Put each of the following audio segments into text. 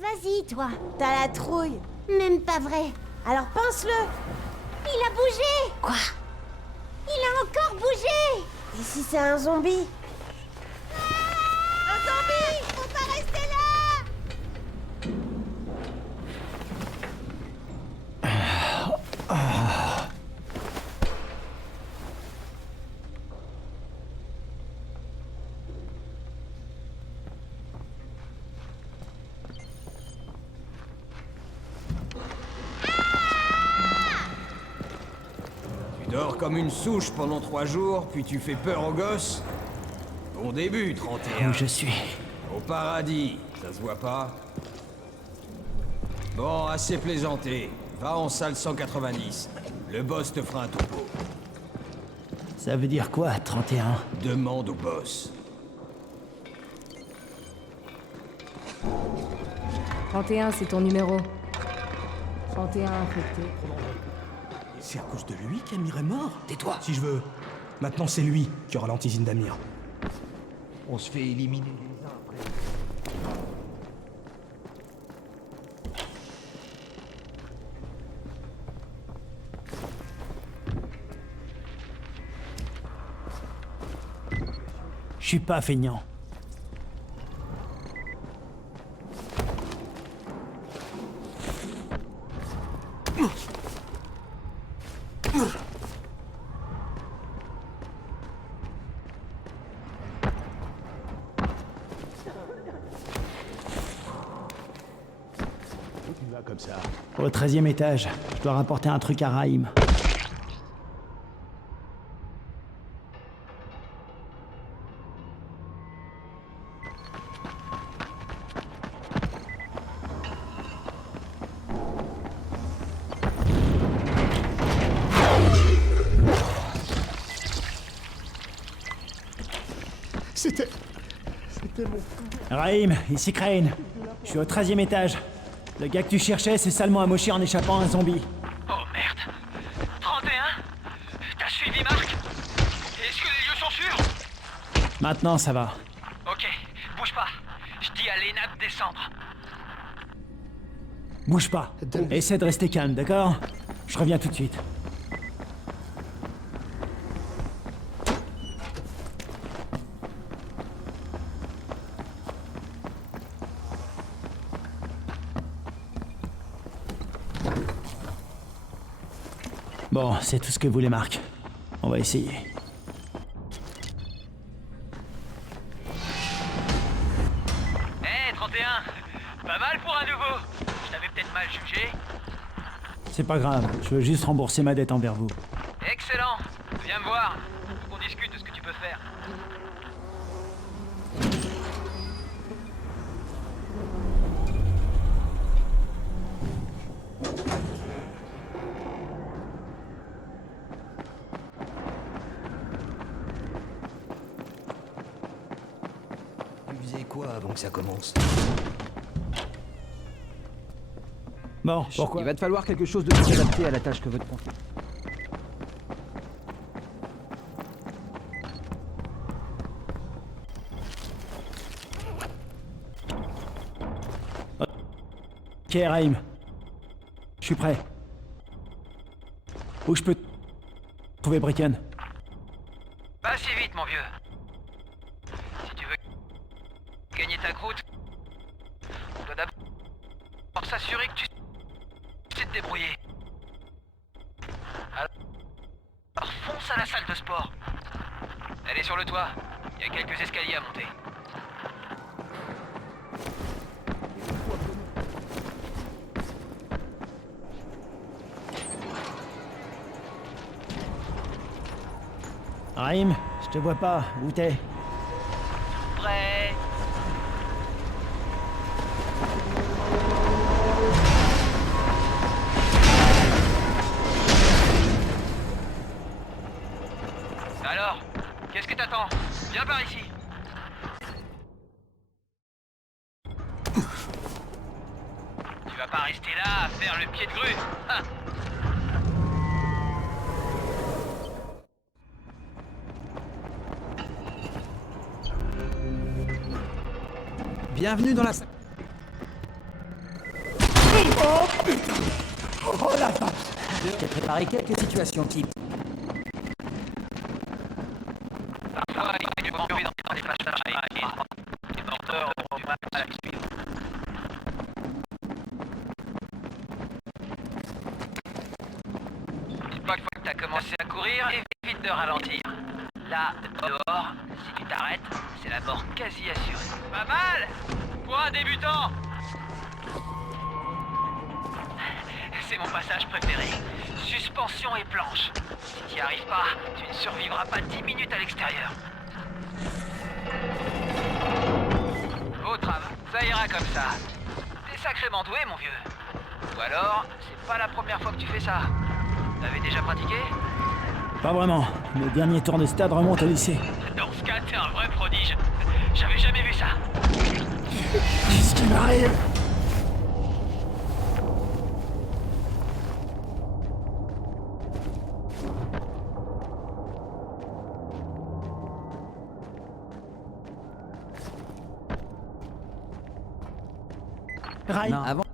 Vas-y, toi. T'as la trouille. Même pas vrai. Alors pense-le. Il a bougé. Quoi? Il a encore bougé. Et si c'est un zombie? Un zombie. Faut pas rester là. Tu dors comme une souche pendant 3 jours, puis tu fais peur aux gosses? Bon début, 31. Où je suis? Au paradis, ça se voit pas? Bon, assez plaisanté. Va en salle 190. Le boss te fera un topo. Ça veut dire quoi, 31? Demande au boss. 31, c'est ton numéro. 31 infecté. C'est à cause de lui qu'Amir est mort? Tais-toi! Si je veux. Maintenant, c'est lui qui aura l'antisine d'Amir. On se fait éliminer les uns après les autres. Je suis pas feignant. Comme ça. Au 13e étage, je dois rapporter un truc à Raïm. C'était mon... Raïm, ici Crane. Je suis au 13e étage. Le gars que tu cherchais s'est salement amoché en échappant à un zombie. Oh merde 31 T'as suivi Marc? Est-ce que les lieux sont sûrs? Maintenant, ça va. Ok, bouge pas. Je dis à Lena de descendre. Bouge pas. Essaie de rester calme, d'accord? Je reviens tout de suite. Bon, c'est tout ce que voulait Marc. On va essayer. Hé 31 Pas mal pour un nouveau. Je t'avais peut-être mal jugé. C'est pas grave, je veux juste rembourser ma dette envers vous. Excellent. Viens me voir. Faut qu'on discute de ce que tu peux faire. Tu faisais quoi avant que ça commence? Bon, pourquoi? Il va te falloir quelque chose de plus adapté à la tâche que votre confier. Ok, Raïm. Je suis prêt. Où je peux trouver Bricken? Pas si vite, mon vieux. Si tu veux gagner ta croûte, on doit d'abord s'assurer que tu sais te débrouiller. Alors fonce à la salle de sport. Elle est sur le toit. Il y a quelques escaliers à monter. Raïm, je te vois pas. Où t'es? Prêt? Alors, qu'est-ce que t'attends? Viens par ici. Tu vas pas rester là à faire le pied de grue. Hein. Bienvenue dans la... J'ai préparé quelques situations types. Parfois, il est embrouillé dans les passages et les porteurs auront du mal à le suivre. Une fois que t'as commencé à courir, évite de ralentir. Là, dehors, si tu t'arrêtes, c'est la mort quasi assurée. Pas mal pour un débutant. C'est mon passage préféré. Suspension et planche. Si t'y arrives pas, tu ne survivras pas 10 minutes à l'extérieur. Beau travail, ça ira comme ça. T'es sacrément doué, mon vieux. Ou alors, c'est pas la première fois que tu fais ça. T'avais déjà pratiqué? Pas vraiment. Mes derniers tours de stade remontent au lycée. Dans ce cas, t'es un vrai prodige. J'avais jamais vu ça. Qu'est-ce qui m'arrive? Rai, Non, avant.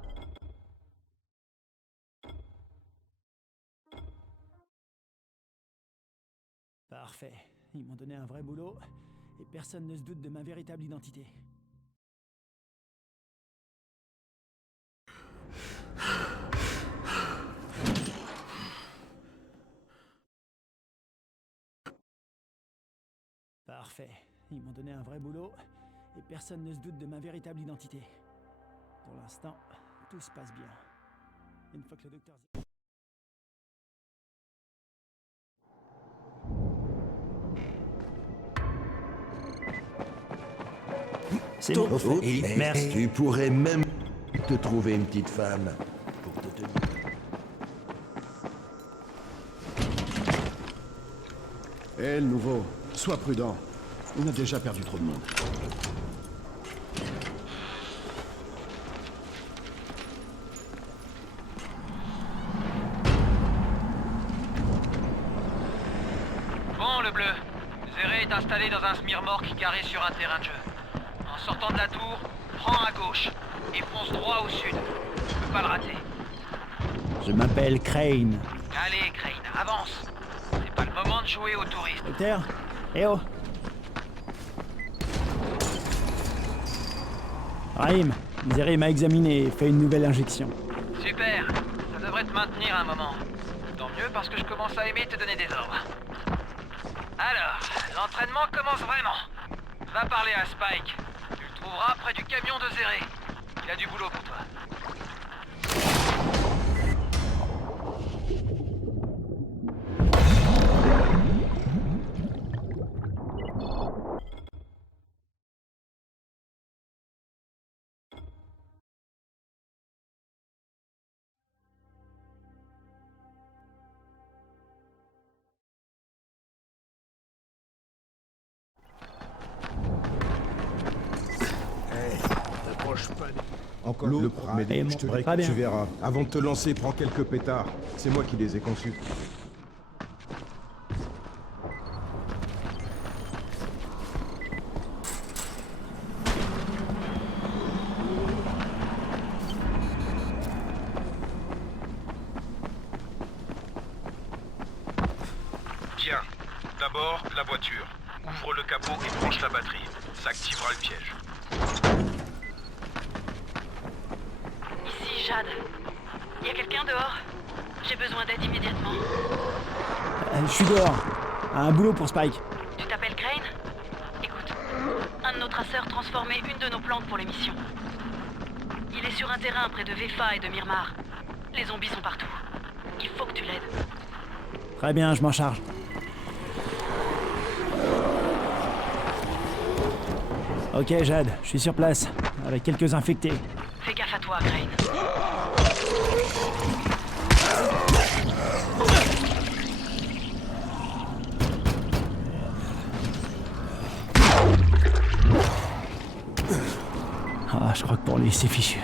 Parfait. Ils m'ont donné un vrai boulot et personne ne se doute de ma véritable identité. Parfait. Ils m'ont donné un vrai boulot et personne ne se doute de ma véritable identité. Pour l'instant, tout se passe bien. Une fois que le docteur... C'est bon. Merci. Tu pourrais même te trouver une petite femme pour te tenir. Hé, le nouveau, sois prudent. On a déjà perdu trop de monde. Bon, le bleu. Zéré est installé dans un smirmorque carré sur un terrain de jeu. En sortant de la tour, prends à gauche et fonce droit au sud. Tu peux pas le rater. Je m'appelle Crane. Allez, Crane, avance. C'est pas le moment de jouer aux touristes. Docteur? Eh oh! Raïm, Zéré m'a examiné et fait une nouvelle injection. Super, ça devrait te maintenir un moment. Tant mieux parce que je commence à aimer te donner des ordres. Alors, l'entraînement commence vraiment. Va parler à Spike. Tu le trouveras près du camion de Zéré. Il a du boulot pour toi. Encore L'eau, le premier et je te bon, pas bien. tu verras. Avant de te lancer, prends quelques pétards. C'est moi qui les ai conçus. Bien. D'abord, la voiture. Ouvre le capot et branche la batterie. Ça activera le piège. Ici, Jade. Y a quelqu'un dehors? J'ai besoin d'aide immédiatement. Je suis dehors. Un boulot pour Spike. Tu t'appelles Crane? Écoute, un de nos traceurs transformait une de nos plantes pour l'émission. Il est sur un terrain près de Vefa et de Myrmar. Les zombies sont partout. Il faut que tu l'aides. Très bien, je m'en charge. Ok, Jade, je suis sur place, avec quelques infectés. Fais gaffe à toi, Crane. Ah, je crois que pour lui, c'est fichu.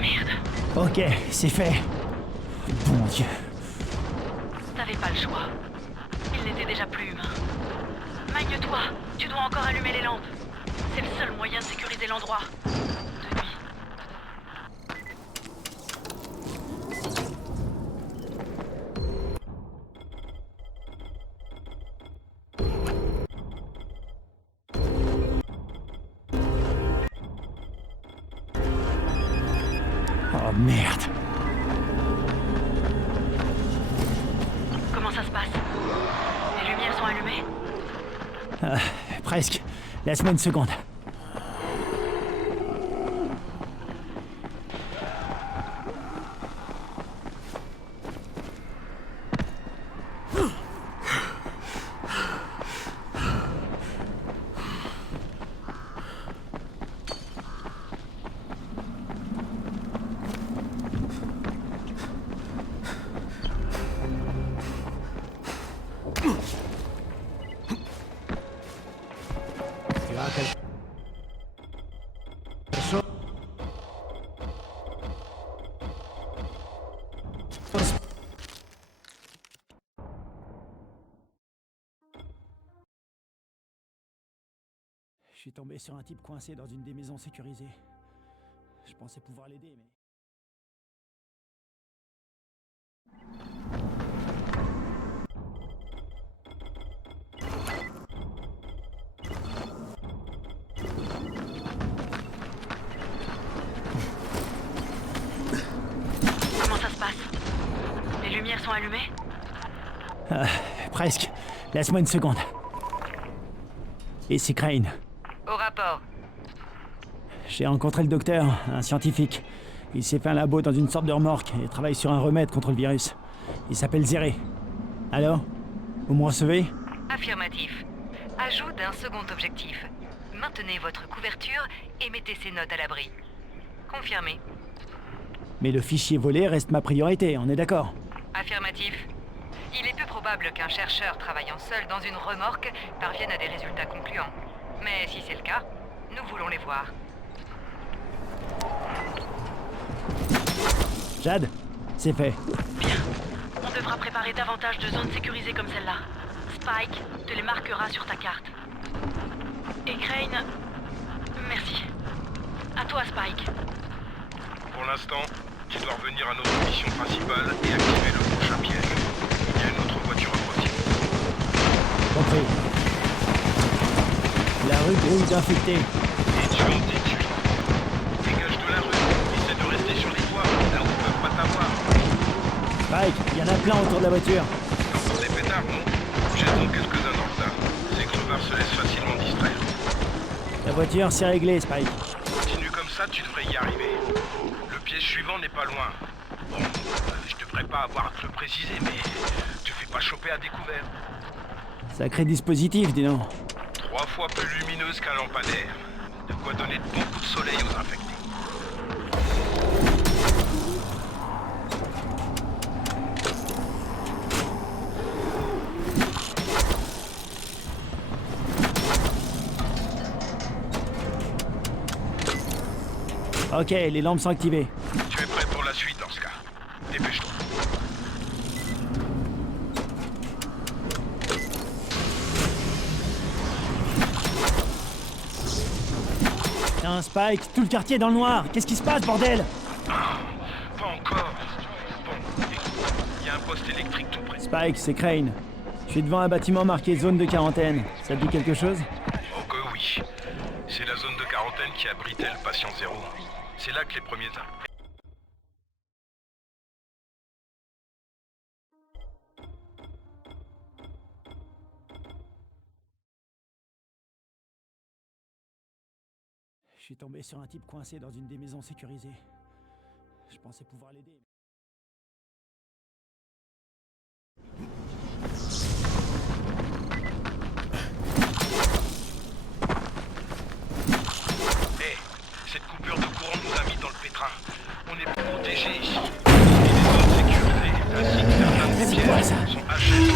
Merde. Ok, c'est fait. Bon Dieu. T'avais pas le choix. Il n'était déjà plus humain. Magne-toi, tu dois encore allumer les lampes. C'est le seul moyen de sécuriser l'endroit. De nuit. Oh merde. Comment ça se passe? Les lumières sont allumées? Presque. Laisse-moi une seconde. Je suis tombé sur un type coincé dans une des maisons sécurisées. Je pensais pouvoir l'aider, mais... Comment ça se passe? Les lumières sont allumées? Presque. Laisse-moi une seconde. Et c'est Crane. Au rapport. J'ai rencontré le docteur, un scientifique. Il s'est fait un labo dans une sorte de remorque et travaille sur un remède contre le virus. Il s'appelle Zéré. Alors? Vous me recevez? Affirmatif. Ajout d'un second objectif. Maintenez votre couverture et mettez ces notes à l'abri. Confirmé. Mais le fichier volé reste ma priorité, on est d'accord? Affirmatif. Il est peu probable qu'un chercheur travaillant seul dans une remorque parvienne à des résultats concluants. Mais si c'est le cas, nous voulons les voir. Jade, c'est fait. Bien. On devra préparer davantage de zones sécurisées comme celle-là. Spike te les marquera sur ta carte. Et Crane... Merci. À toi, Spike. Pour l'instant, tu dois revenir à notre mission principale et activer le prochain piège. Il y a une autre voiture à proximité. Compris. La rue grouille d'infectés. Et tu en déduis. Dégage de la rue. Essaie de rester sur les toits, là où ils peuvent pas t'avoir. Spike, il y en a plein autour de la voiture. Encore des pétards, non? Jette-en quelques-uns dans le tas. Ces crevards se laissent facilement distraire. La voiture, c'est réglé, Spike. Continue comme ça, tu devrais y arriver. Le piège suivant n'est pas loin. Bon, je devrais pas avoir à te le préciser, mais te fais pas choper à découvert. Sacré dispositif, dis donc. 3 fois plus lumineuse qu'un lampadaire. De quoi donner de bons coups de soleil aux infectés. Ok, les lampes sont activées. Tu es prêt pour la suite dans ce cas. Dépêche-toi. Putain, Spike, tout le quartier est dans le noir. Qu'est-ce qui se passe, bordel? Pas encore. Bon, écoute, il y a un poste électrique tout près. Spike, c'est Crane. Je suis devant un bâtiment marqué zone de quarantaine. Ça te dit quelque chose? Oh que oui. C'est la zone de quarantaine qui abritait le patient zéro. C'est là que les premiers... Je suis tombé sur un type coincé dans une des maisons sécurisées. Je pensais pouvoir l'aider. Cette coupure de courant nous a mis dans le pétrin. On est plus protégés ici. Et les zones sécurisées, ainsi que certains des pièges, sont hachés.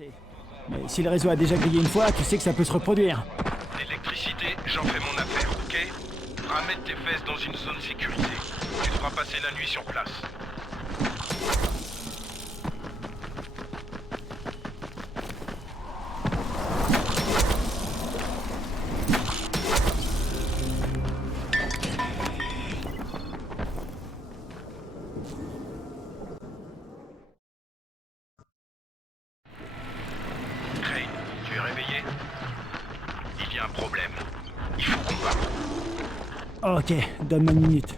passer. Mais si le réseau a déjà grillé une fois, tu sais que ça peut se reproduire. L'électricité, j'en fais mon affaire, ok? Ramène tes fesses dans une zone sécurisée. Tu devras passer la nuit sur place. Crane, tu es réveillé? Il y a un problème. Il faut qu'on parte. Ok, donne-moi une minute.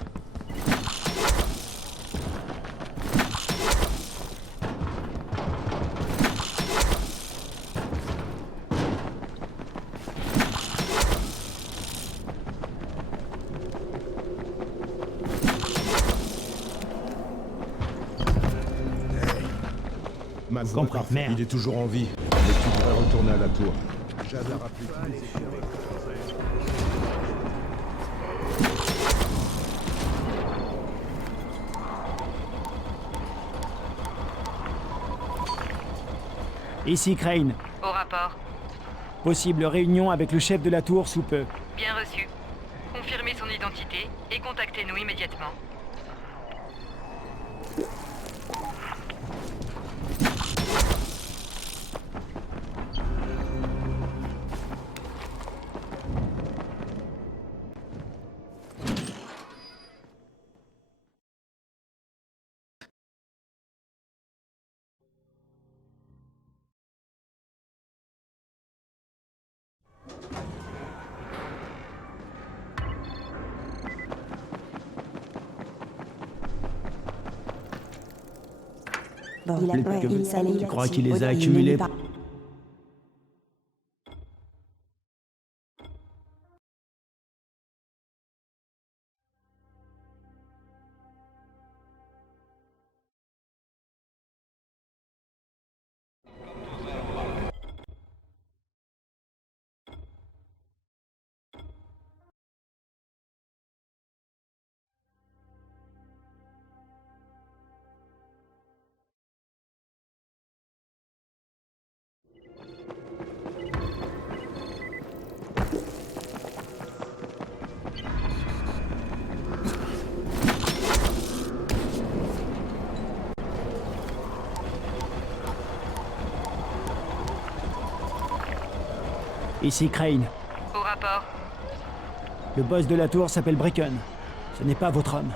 Compris. Merde. Il est toujours en vie, mais tu devrais retourner à la tour. Jade a rappelé tous les Ici Crane. Au rapport. Possible réunion avec le chef de la tour sous peu. Bien reçu. Confirmez son identité et contactez-nous immédiatement. Bon, Tu crois qu'il les a accumulés? Ici Crane. Au rapport. Le boss de la tour s'appelle Bracken. Ce n'est pas votre homme.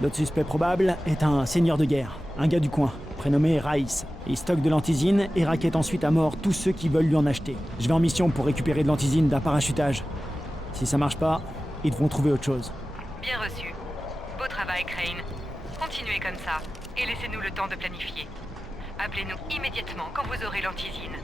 L'autre suspect probable est un seigneur de guerre, un gars du coin, prénommé Raïs. Il stocke de l'antisine et raquette ensuite à mort tous ceux qui veulent lui en acheter. Je vais en mission pour récupérer de l'antisine d'un parachutage. Si ça marche pas, ils devront trouver autre chose. Bien reçu. Beau travail, Crane. Continuez comme ça et laissez-nous le temps de planifier. Appelez-nous immédiatement quand vous aurez l'antisine.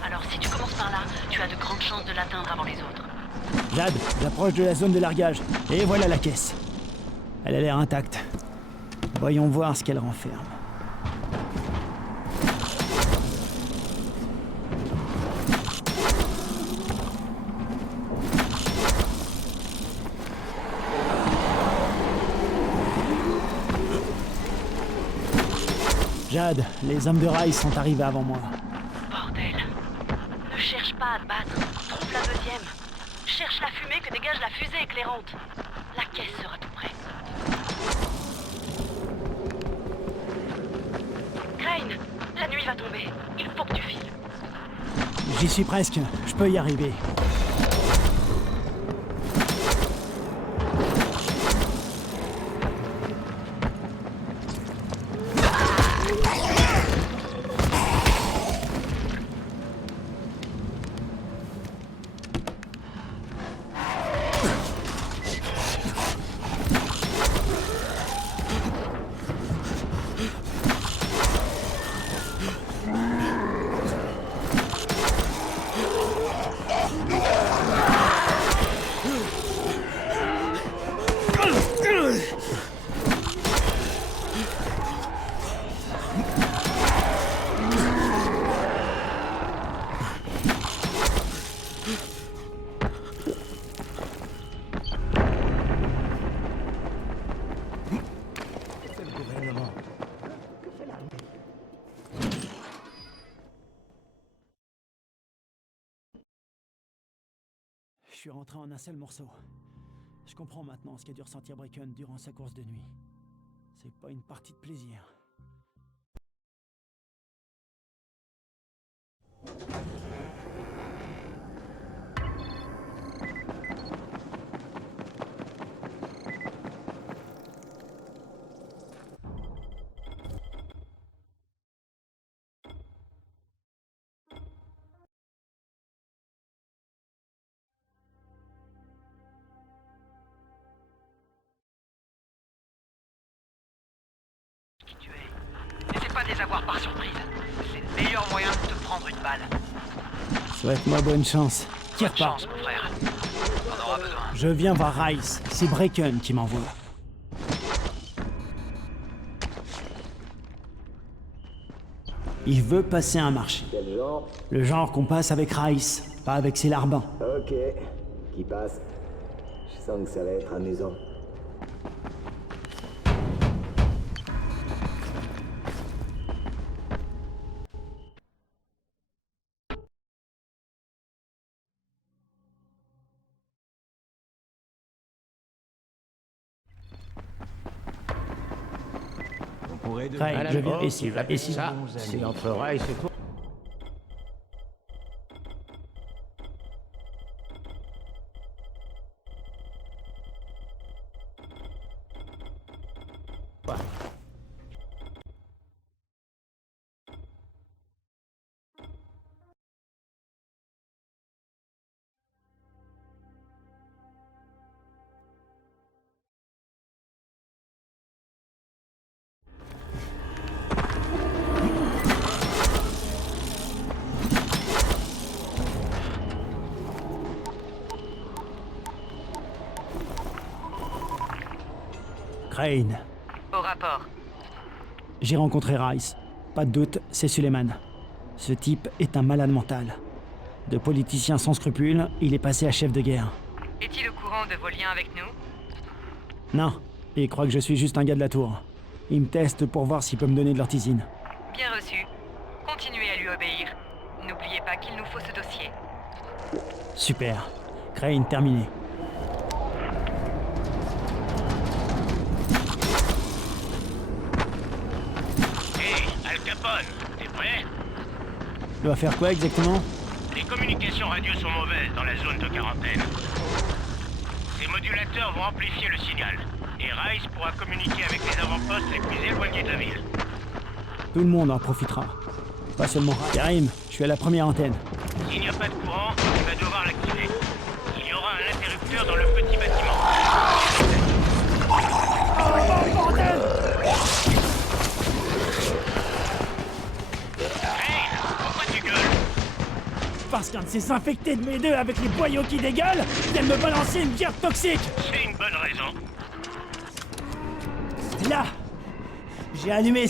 Alors si tu commences par là, tu as de grandes chances de l'atteindre avant les autres. Jade, j'approche de la zone de largage. Et voilà la caisse. Elle a l'air intacte. Voyons voir ce qu'elle renferme. Jade, les hommes de Raïs sont arrivés avant moi. Bordel. Ne cherche pas à te battre. Trouve la deuxième. Cherche la fumée que dégage la fusée éclairante. La caisse sera tout près. Crane, la nuit va tomber. Il faut que tu files. J'y suis presque. Je peux y arriver. suis rentré en un seul morceau. Je comprends maintenant ce qu'a dû ressentir Bracken durant sa course de nuit. C'est pas une partie de plaisir. Qui tu es. N'essaie pas de les avoir par surprise. C'est le meilleur moyen de te prendre une balle. Souhaite-moi bonne chance. Tire Bonne pas. chance, mon frère. On aura besoin. Je viens voir Rice. C'est Bracken qui m'envoie. Il veut passer un marché. Quel genre? Le genre qu'on passe avec Rice, pas avec ses larbins. Ok. Qui passe? Je sens que ça va être amusant. Craig, je viens ici. Ici. Ça, c'est entre Rice et toi. Crane. Au rapport. J'ai rencontré Rice. Pas de doute, c'est Suleiman. Ce type est un malade mental. De politicien sans scrupules, il est passé à chef de guerre. Est-il au courant de vos liens avec nous? Non, il croit que je suis juste un gars de la tour. Il me teste pour voir s'il peut me donner de l'ortisine. Bien reçu. Continuez à lui obéir. N'oubliez pas qu'il nous faut ce dossier. Super. Crane terminé. Al Capone, t'es prêt? Je dois faire quoi exactement? Les communications radio sont mauvaises dans la zone de quarantaine. Ces modulateurs vont amplifier le signal. Et Rice pourra communiquer avec les avant-postes les plus éloignés de la ville. Tout le monde en profitera. Pas seulement Rice. Karim, je suis à la première antenne. S'il n'y a pas de courant, tu vas devoir l'activer. Il y aura un interrupteur dans le petit bâtiment. Hey, pourquoi tu gueules? Parce qu'un de ces infectés de mes deux avec les boyaux qui dégueulent vient de me balancer une bière toxique. C'est une bonne raison. Là, j'ai allumé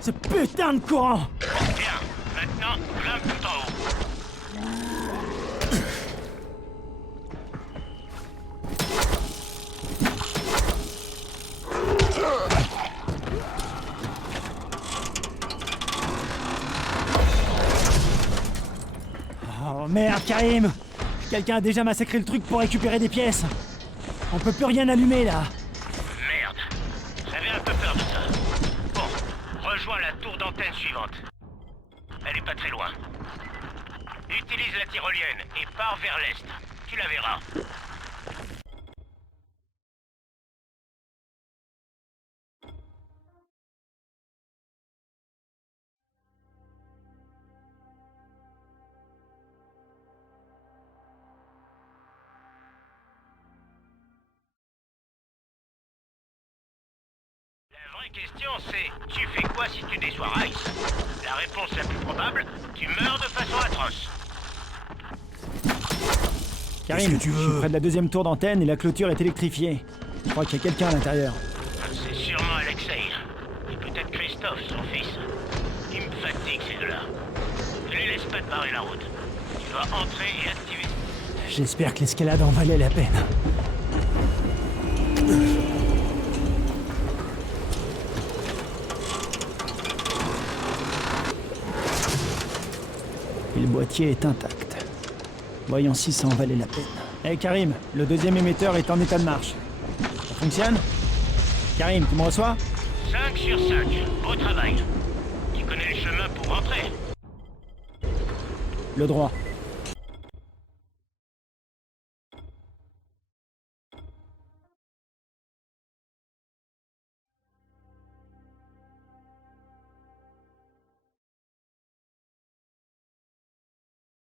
ce putain de courant. Bien, maintenant, grimpe tout en haut. Oh merde, Karim! Quelqu'un a déjà massacré le truc pour récupérer des pièces. On peut plus rien allumer là. Merde, j'avais un peu peur de ça. Bon, rejoins la tour d'antenne suivante. Elle est pas très loin. Utilise la tyrolienne et pars vers l'est. Tu la verras. La vraie question c'est, tu fais quoi si tu déçois Rice? La réponse la plus probable, tu meurs de façon atroce. Karim, je suis près de la deuxième tour d'antenne et la clôture est électrifiée. Je crois qu'il y a quelqu'un à l'intérieur. C'est sûrement Alexei. Et peut-être Christophe, son fils. Ils me fatiguent ces deux-là. Ne les laisse pas te barrer la route. Tu dois entrer et activer. J'espère que l'escalade en valait la peine. Et le boîtier est intact. Voyons si ça en valait la peine. Hé Karim, le deuxième émetteur est en état de marche. Ça fonctionne? Karim, tu me reçois? 5 sur 5. Beau travail. Tu connais le chemin pour rentrer? Le droit.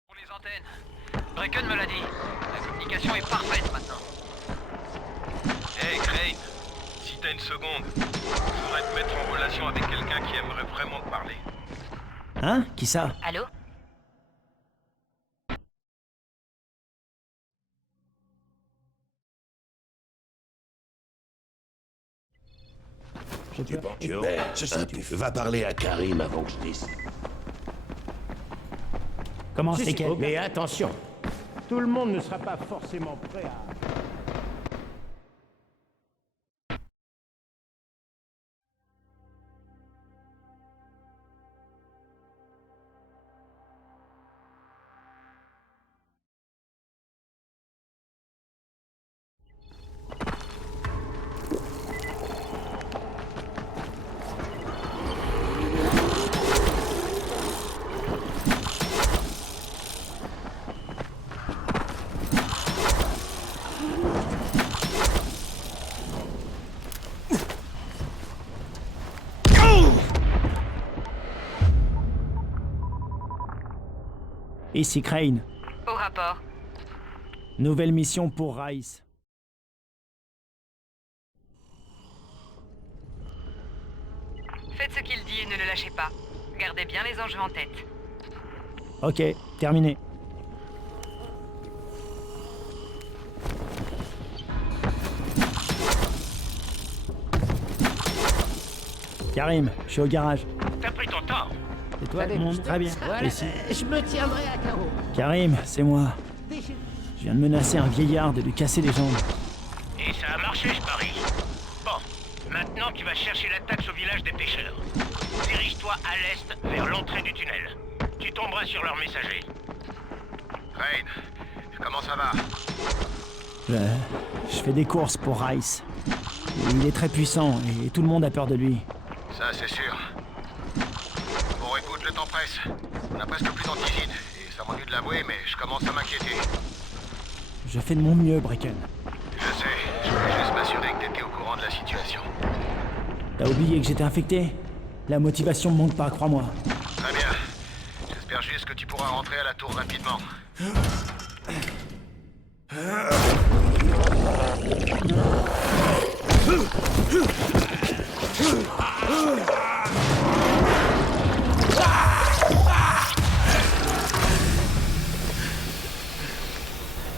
Pour les antennes. Bracken me l'a dit. La communication est parfaite maintenant. Hey Crane, si t'as une seconde, je voudrais te mettre en relation avec quelqu'un qui aimerait vraiment te parler. Hein? Qui ça? Allô? Va parler à Karim avant que je dise. Comment c'est qu'elle? Mais attention, tout le monde ne sera pas forcément prêt à... Ici Crane. Au rapport. Nouvelle mission pour Rice. Faites ce qu'il dit et ne le lâchez pas. Gardez bien les enjeux en tête. Ok, terminé. Karim, je suis au garage. T'as pris ton temps. Et toi, très bien. Voilà, Ici. je me tiendrai à carreau. Karim, c'est moi. Je viens de menacer un vieillard de lui casser les jambes. Et ça a marché, je parie. Bon, maintenant tu vas chercher l'attaque au village des pêcheurs. Dirige-toi à l'est, vers l'entrée du tunnel. Tu tomberas sur leur messager. Crane, comment ça va? Je fais des courses pour Rice. Il est très puissant et tout le monde a peur de lui. Ça, c'est sûr. Bon, écoute, le temps presse. On a presque plus d'antiside, et ça m'ennuie de l'avouer, mais je commence à m'inquiéter. Je fais de mon mieux, Bracken. Je sais, je voulais juste m'assurer que t'étais au courant de la situation. T'as oublié que j'étais infecté? La motivation me manque pas, crois-moi. Très bien. J'espère juste que tu pourras rentrer à la tour rapidement.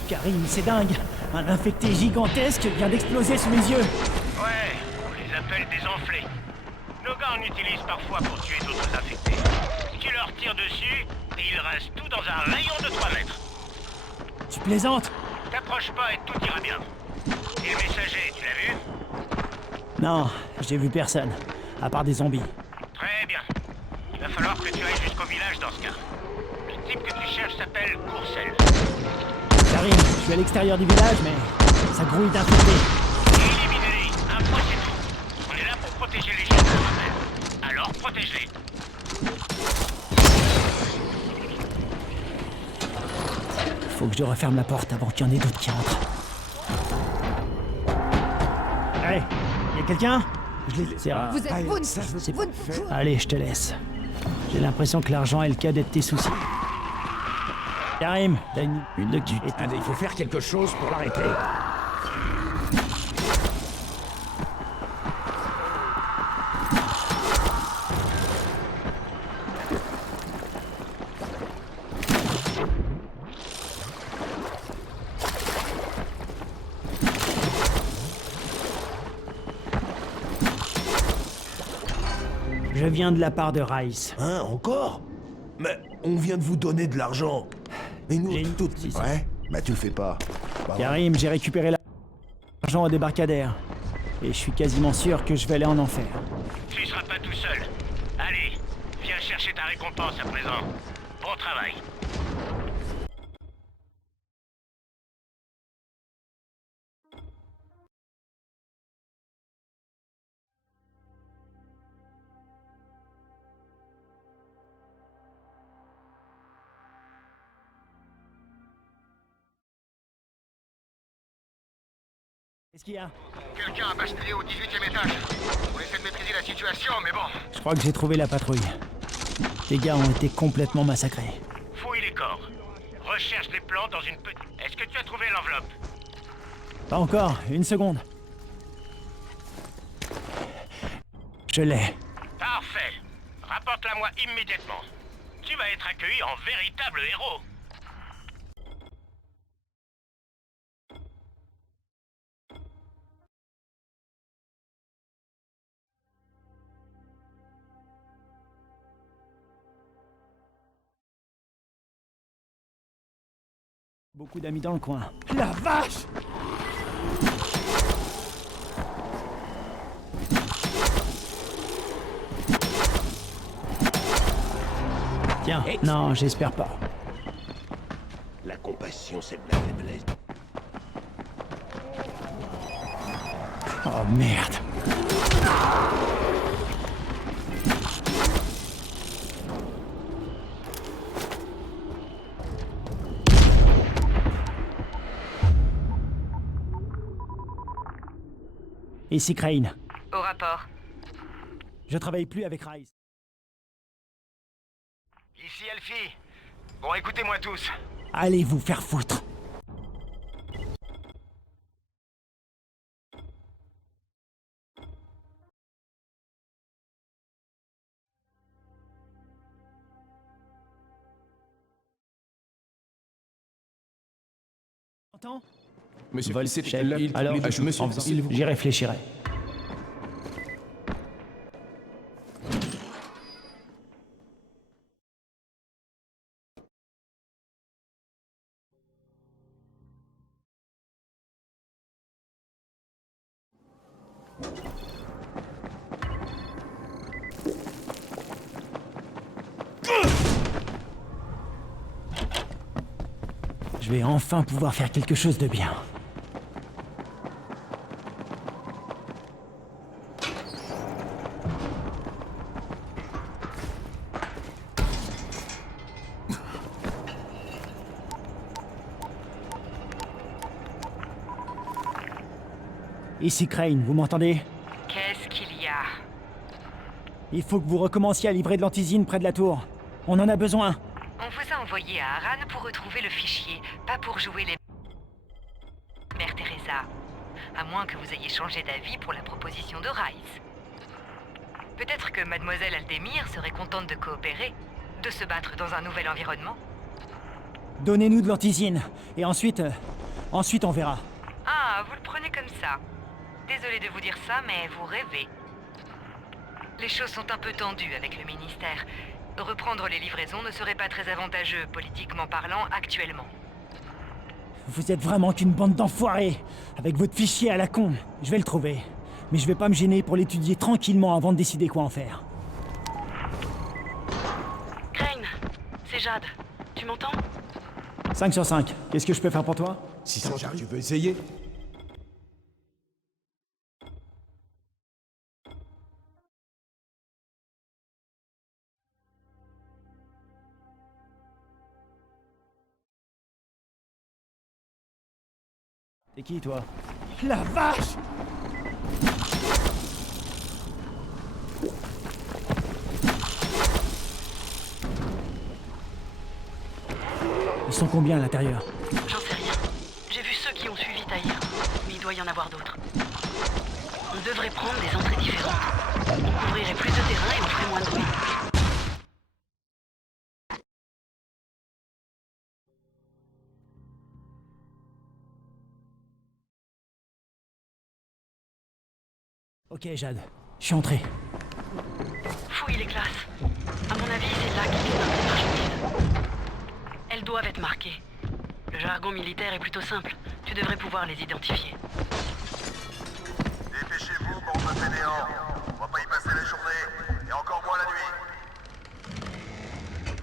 Karim, c'est dingue. Un infecté gigantesque vient d'exploser sous mes yeux. Ouais, on les appelle des enflés. Nos gars en utilisent parfois pour tuer d'autres infectés. Tu leur tires dessus, et ils restent tout dans un rayon de 3 mètres. Tu plaisantes? T'approches pas et tout ira bien. Et le messager, tu l'as vu? Non, j'ai vu personne. À part des zombies. Très bien. Il va falloir que tu ailles jusqu'au village dans ce cas. Le type que tu cherches s'appelle Courcelles. Karim, je suis à l'extérieur du village, mais ça grouille d'infectés. Éliminez-les. Un point, c'est tout. On est là pour protéger les gens, je le rappelle. Alors, protège-les. Faut que je referme la porte avant qu'il y en ait d'autres qui entrent. Hey, y a quelqu'un? Je les laisse. Vous êtes Allez, je te laisse. J'ai l'impression que l'argent est le cadet de tes soucis. Karim, t'as une de qui? Allez, il faut faire quelque chose pour l'arrêter. Je viens de la part de Rice. Hein, encore? Mais on vient de vous donner de l'argent. Et nous, toutes... Ouais, mais tu le fais pas. Bah, Karim, j'ai récupéré l'argent au débarcadère. Et je suis quasiment sûr que je vais aller en enfer. Tu seras pas tout seul. Allez, viens chercher ta récompense à présent. Bon travail. Qu'est-ce qu'il y a? Quelqu'un a basculé au 18e étage. On essaie de maîtriser la situation, mais bon. Je crois que j'ai trouvé la patrouille. Les gars ont été complètement massacrés. Fouille les corps. Recherche les plans dans une petite... Est-ce que tu as trouvé l'enveloppe? Pas encore, une seconde. Je l'ai. Parfait. Rapporte-la-moi immédiatement. Tu vas être accueilli en véritable héros. Beaucoup d'amis dans le coin. La vache! Tiens, non, j'espère pas. La compassion, c'est de la faiblesse. Oh merde. Ici Crane. Au rapport. Je travaille plus avec Rice. Ici Elfie. Bon, écoutez-moi tous. Allez vous faire foutre. Entends? Monsieur, Vol, c'est chef. il- Alors, il- monsieur, s'il vous- j'y réfléchirai. Je vais enfin pouvoir faire quelque chose de bien. Ici Crane, vous m'entendez? Qu'est-ce qu'il y a? Il faut que vous recommenciez à livrer de l'antisine près de la tour. On en a besoin. On vous a envoyé à Harran pour retrouver le fichier, pas pour jouer les... Mère Teresa. À moins que vous ayez changé d'avis pour la proposition de Rice. Peut-être que Mademoiselle Aldemir serait contente de coopérer, de se battre dans un nouvel environnement. Donnez-nous de l'antisine. Et ensuite on verra. Ah, vous le prenez comme ça. Désolé de vous dire ça, mais vous rêvez. Les choses sont un peu tendues avec le ministère. Reprendre les livraisons ne serait pas très avantageux, politiquement parlant, actuellement. Vous êtes vraiment qu'une bande d'enfoirés. Avec votre fichier à la con. Je vais le trouver. Mais je vais pas me gêner pour l'étudier tranquillement avant de décider quoi en faire. Crane, c'est Jade. Tu m'entends? 5 sur 5. Qu'est-ce que je peux faire pour toi? Si ça j'arrive, tu veux essayer? T'es qui, toi? La vache! Ils sont combien à l'intérieur? J'en sais rien. J'ai vu ceux qui ont suivi Tahir, mais il doit y en avoir d'autres. On devrait prendre des entrées différentes. On couvrirait plus de terrain et on ferait moins de bruit. Ok, Jade. Je suis entré. Fouille les classes. À mon avis, c'est là qu'il est des marchandises. Elles doivent être marquées. Le jargon militaire est plutôt simple. Tu devrais pouvoir les identifier. Dépêchez-vous, bande de fainéants. On va pas y passer la journée, et encore moins la nuit.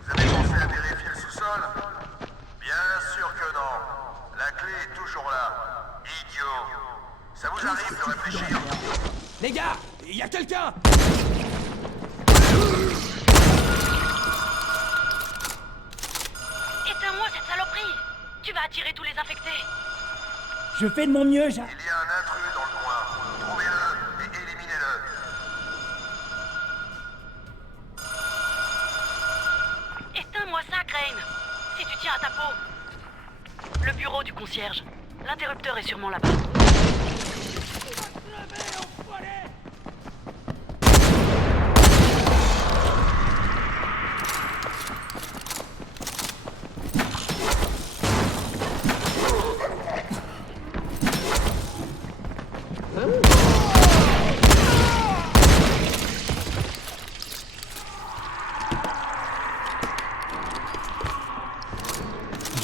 Vous avez pensé à vérifier le sous-sol? Bien sûr que non. La clé est toujours là. Idiot. Ça vous arrive de réfléchir? Les gars, il y a quelqu'un! Éteins-moi cette saloperie! Tu vas attirer tous les infectés! Je fais de mon mieux, Il y a un intrus dans le coin. Trouvez-le et éliminez-le. Éteins-moi ça, Crane. Si tu tiens à ta peau. Le bureau du concierge. L'interrupteur est sûrement là-bas.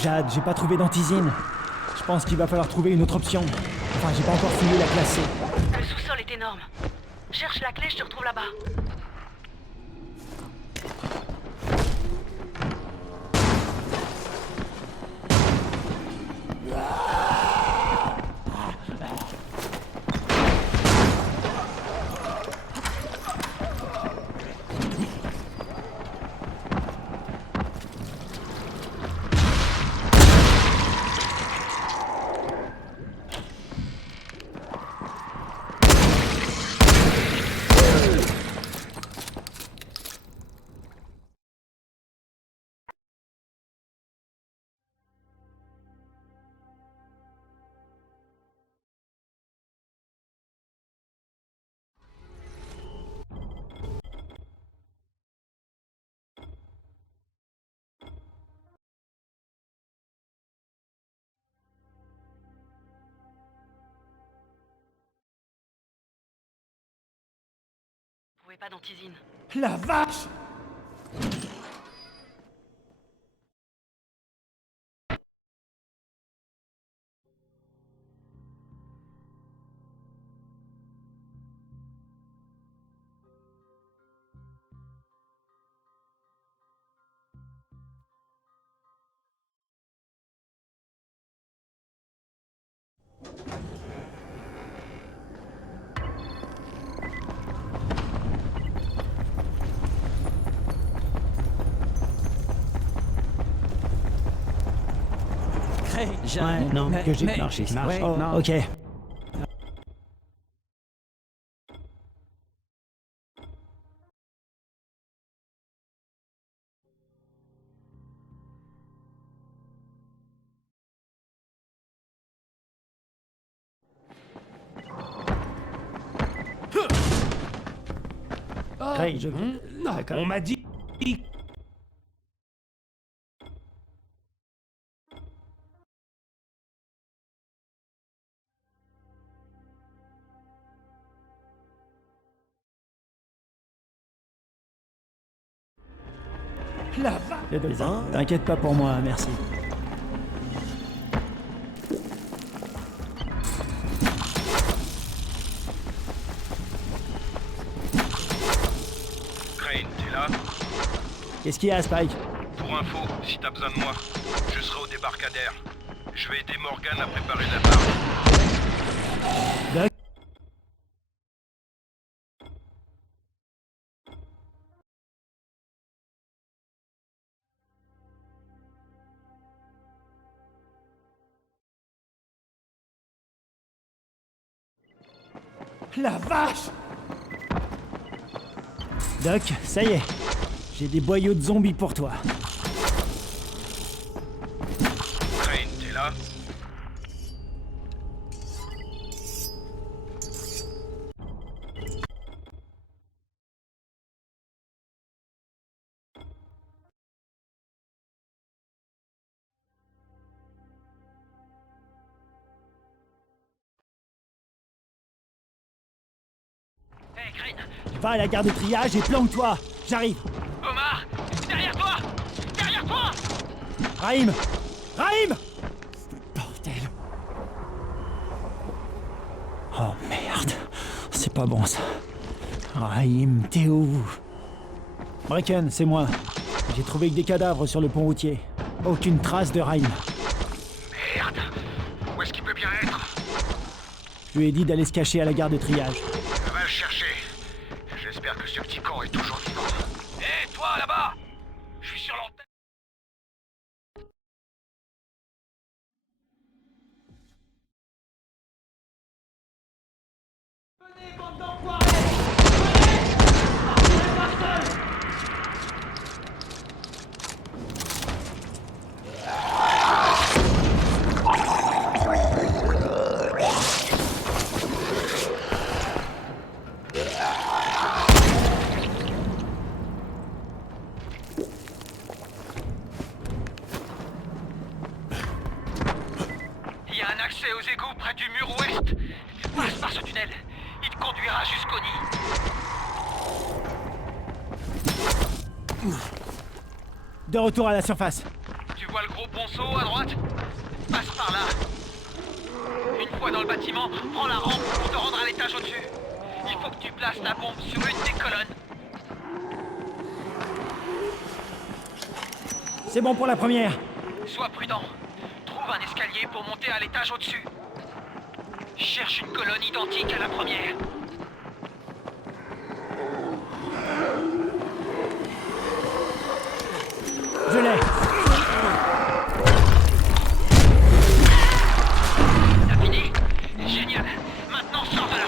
Jade, j'ai pas trouvé d'antisine. Je pense qu'il va falloir trouver une autre option. Enfin, j'ai pas encore fini la classée. Le sous-sol est énorme. Cherche la clé, je te retrouve là-bas. Trouvez pas d'antisine. La vache! Ouais, non, que j'ai planché. Oh, ok. Hey, D'accord. On m'a dit... La vache! T'inquiète pas pour moi, merci. Crane, t'es là? Qu'est-ce qu'il y a, Spike? Pour info, si t'as besoin de moi, je serai au débarcadère. Je vais aider Morgan à préparer la table. La vache! Doc, ça y est. J'ai des boyaux de zombies pour toi. Crane, t'es là? Hey, Crane! Va à la gare de triage et planque-toi. J'arrive. Omar! Derrière toi! Derrière toi! Raïm! Raïm! Bordel. Oh merde. C'est pas bon ça. Raïm, t'es où? Bracken, c'est moi. J'ai trouvé que des cadavres sur le pont routier. Aucune trace de Raïm. Merde! Où est-ce qu'il peut bien être? Je lui ai dit d'aller se cacher à la gare de triage. Va le chercher. J'espère que ce petit camp est toujours vivant. Hé, toi là-bas! Je suis sur l'antenne. Il y a un accès aux égouts près du mur ouest. Passe par ce tunnel. Il te conduira jusqu'au nid. De retour à la surface. Tu vois le gros ponceau à droite? Passe par là. Une fois dans le bâtiment, prends la rampe pour te rendre à l'étage au-dessus. Il faut que tu places la bombe sur une des colonnes. C'est bon pour la première. Sois prudent. Trouve un escalier pour monter à l'étage au-dessus. Cherche une colonne identique à la première. Je l'ai. T'as fini? Génial. Maintenant, sors de là.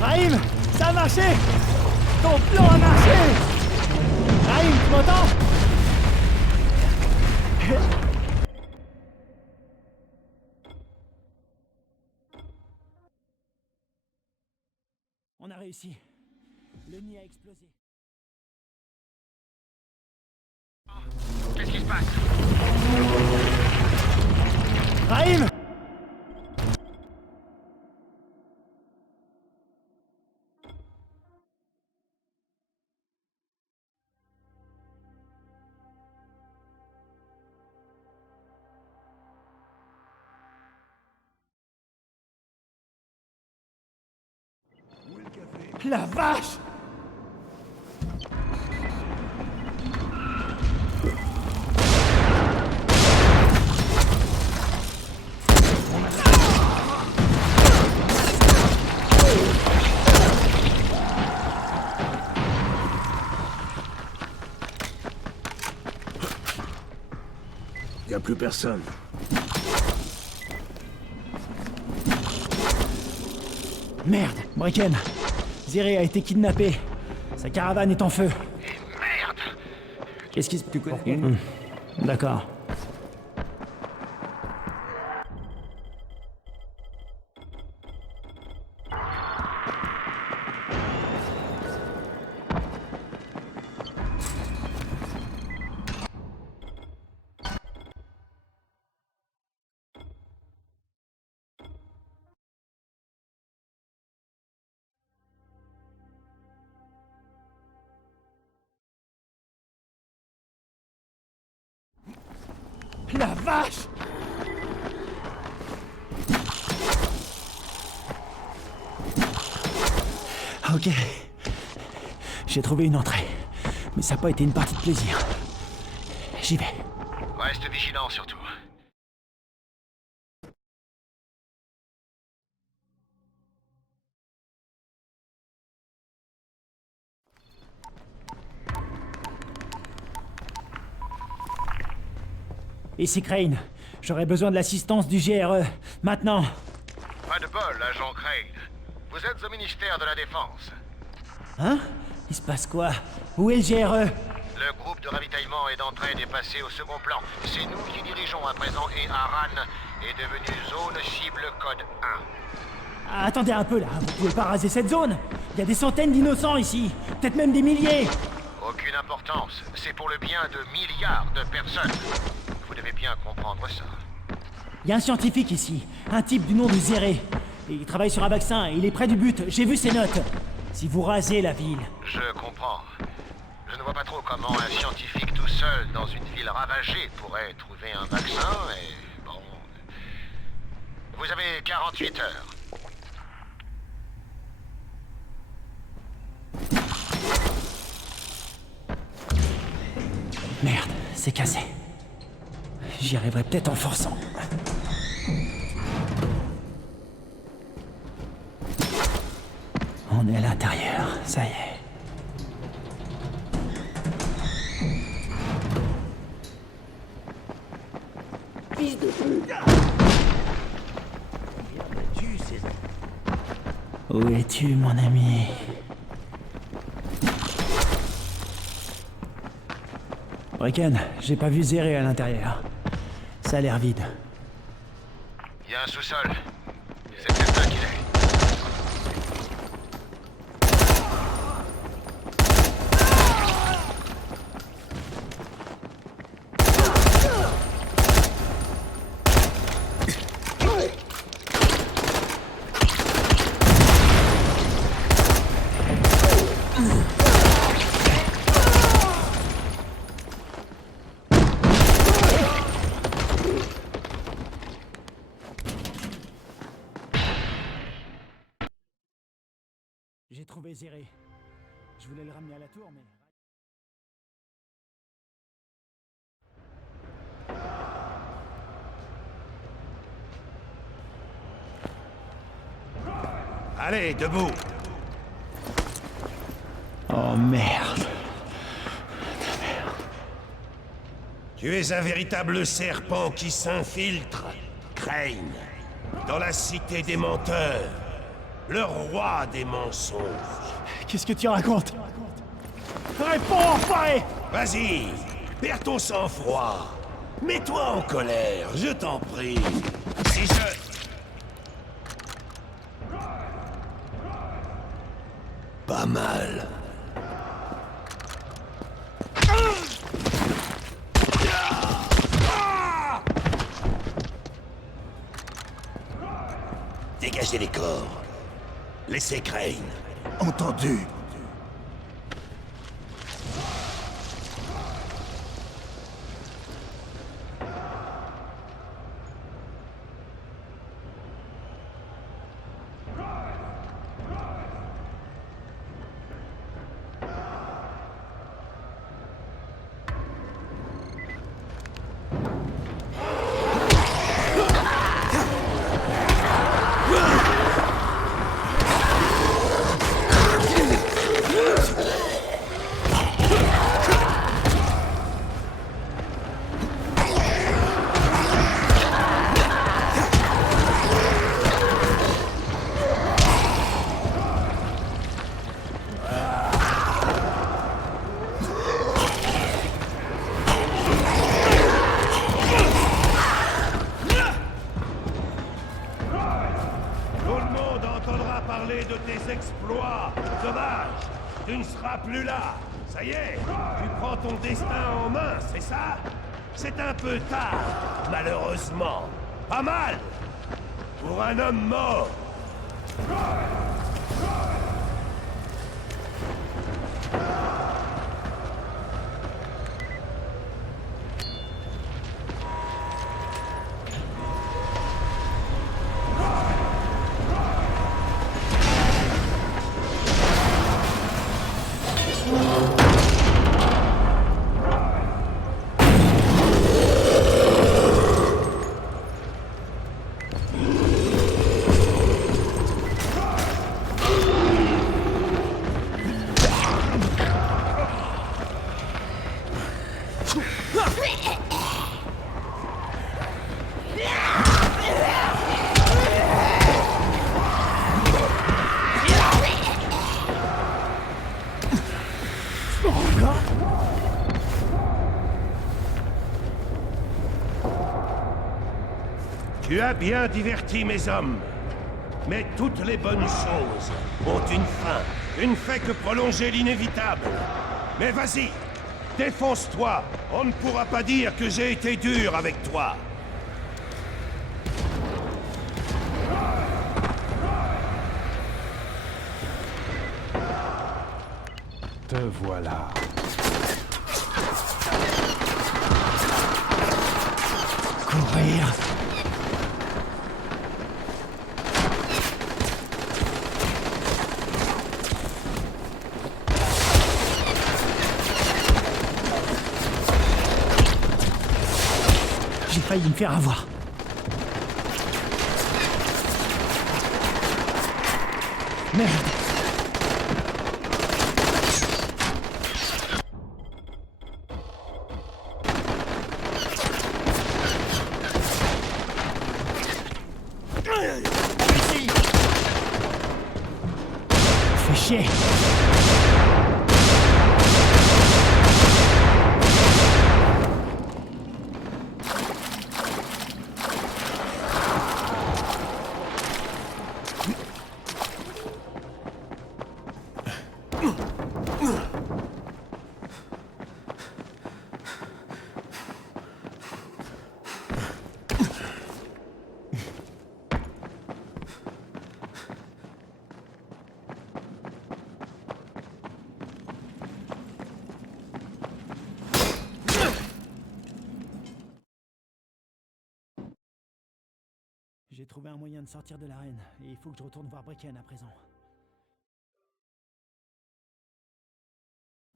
Raïm, ça a marché. Ton plan a marché. Raïm, tu m'entends? On a réussi. Le nid a explosé. Qu'est-ce qui se passe? Raïm! La vache! Y a plus personne. Merde, Brecken. Zéré a été kidnappé. Sa caravane est en feu. Merde! Qu'est-ce qui se... Tu connais? D'accord. La vache! Ok. J'ai trouvé une entrée. Mais ça n'a pas été une partie de plaisir. J'y vais. Reste vigilant surtout. Ici Crane. J'aurais besoin de l'assistance du GRE. Maintenant. Pas de bol, agent Crane. Vous êtes au ministère de la Défense. Hein? Il se passe quoi? Où est le GRE? Le groupe de ravitaillement et d'entraide est passé au second plan. C'est nous qui dirigeons à présent et Aran est devenu zone cible code 1. Attendez un peu là, vous pouvez pas raser cette zone. Il y a des centaines d'innocents ici, peut-être même des milliers. Aucune importance, c'est pour le bien de milliards de personnes. Vous devez bien comprendre ça. Il y a un scientifique ici, un type du nom de Zéré. Et il travaille sur un vaccin et il est près du but, j'ai vu ses notes. Si vous rasez la ville... Je comprends. Je ne vois pas trop comment un scientifique tout seul dans une ville ravagée pourrait trouver un vaccin, et bon... Vous avez 48 heures. Merde, c'est cassé. J'y arriverai peut-être en forçant. On est à l'intérieur, ça y est. Où es-tu, mon ami? Brecken, j'ai pas vu Zéré à l'intérieur. Ça a l'air vide. Il y a un sous-sol. C'est peut-être là qu'il est. J'ai trouvé Zéré. Je voulais le ramener à la tour, mais... Allez, debout! Oh merde. Tu es un véritable serpent qui s'infiltre, Crane, dans la cité des menteurs, le roi des mensonges. Qu'est-ce que tu racontes? Réponds, enfoiré! Vas-y, perds ton sang-froid. Mets-toi en colère, je t'en prie. Si je... Pas mal. Dégagez les corps. Laissez Crane. Entendu. De tes exploits. Dommage, tu ne seras plus là. Ça y est, tu prends ton destin en main, c'est ça? C'est un peu tard, malheureusement. Pas mal pour un homme mort. Tu as bien diverti mes hommes. Mais toutes les bonnes choses ont une fin. Une fait que prolonger l'inévitable. Mais vas-y, défonce-toi. On ne pourra pas dire que j'ai été dur avec toi. Te voilà. Courir. J'ai failli me faire avoir. Merde. chier. J'ai trouvé un moyen de sortir de l'arène, et il faut que je retourne voir Brecken à présent.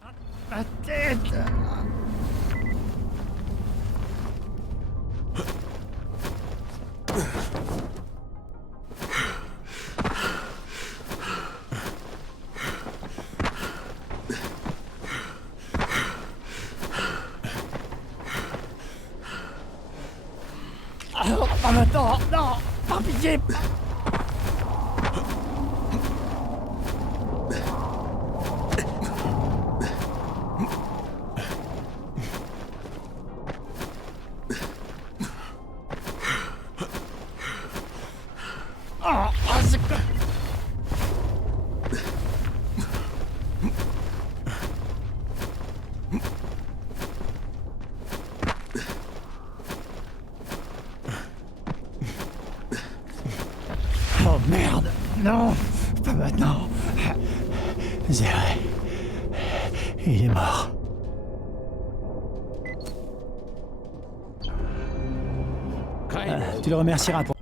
Ah, ma tête! Oh, pas maintenant! Non! Par pitié! Oh merde! Non! Pas maintenant! Zéré. Il est mort. Tu le remercieras pour...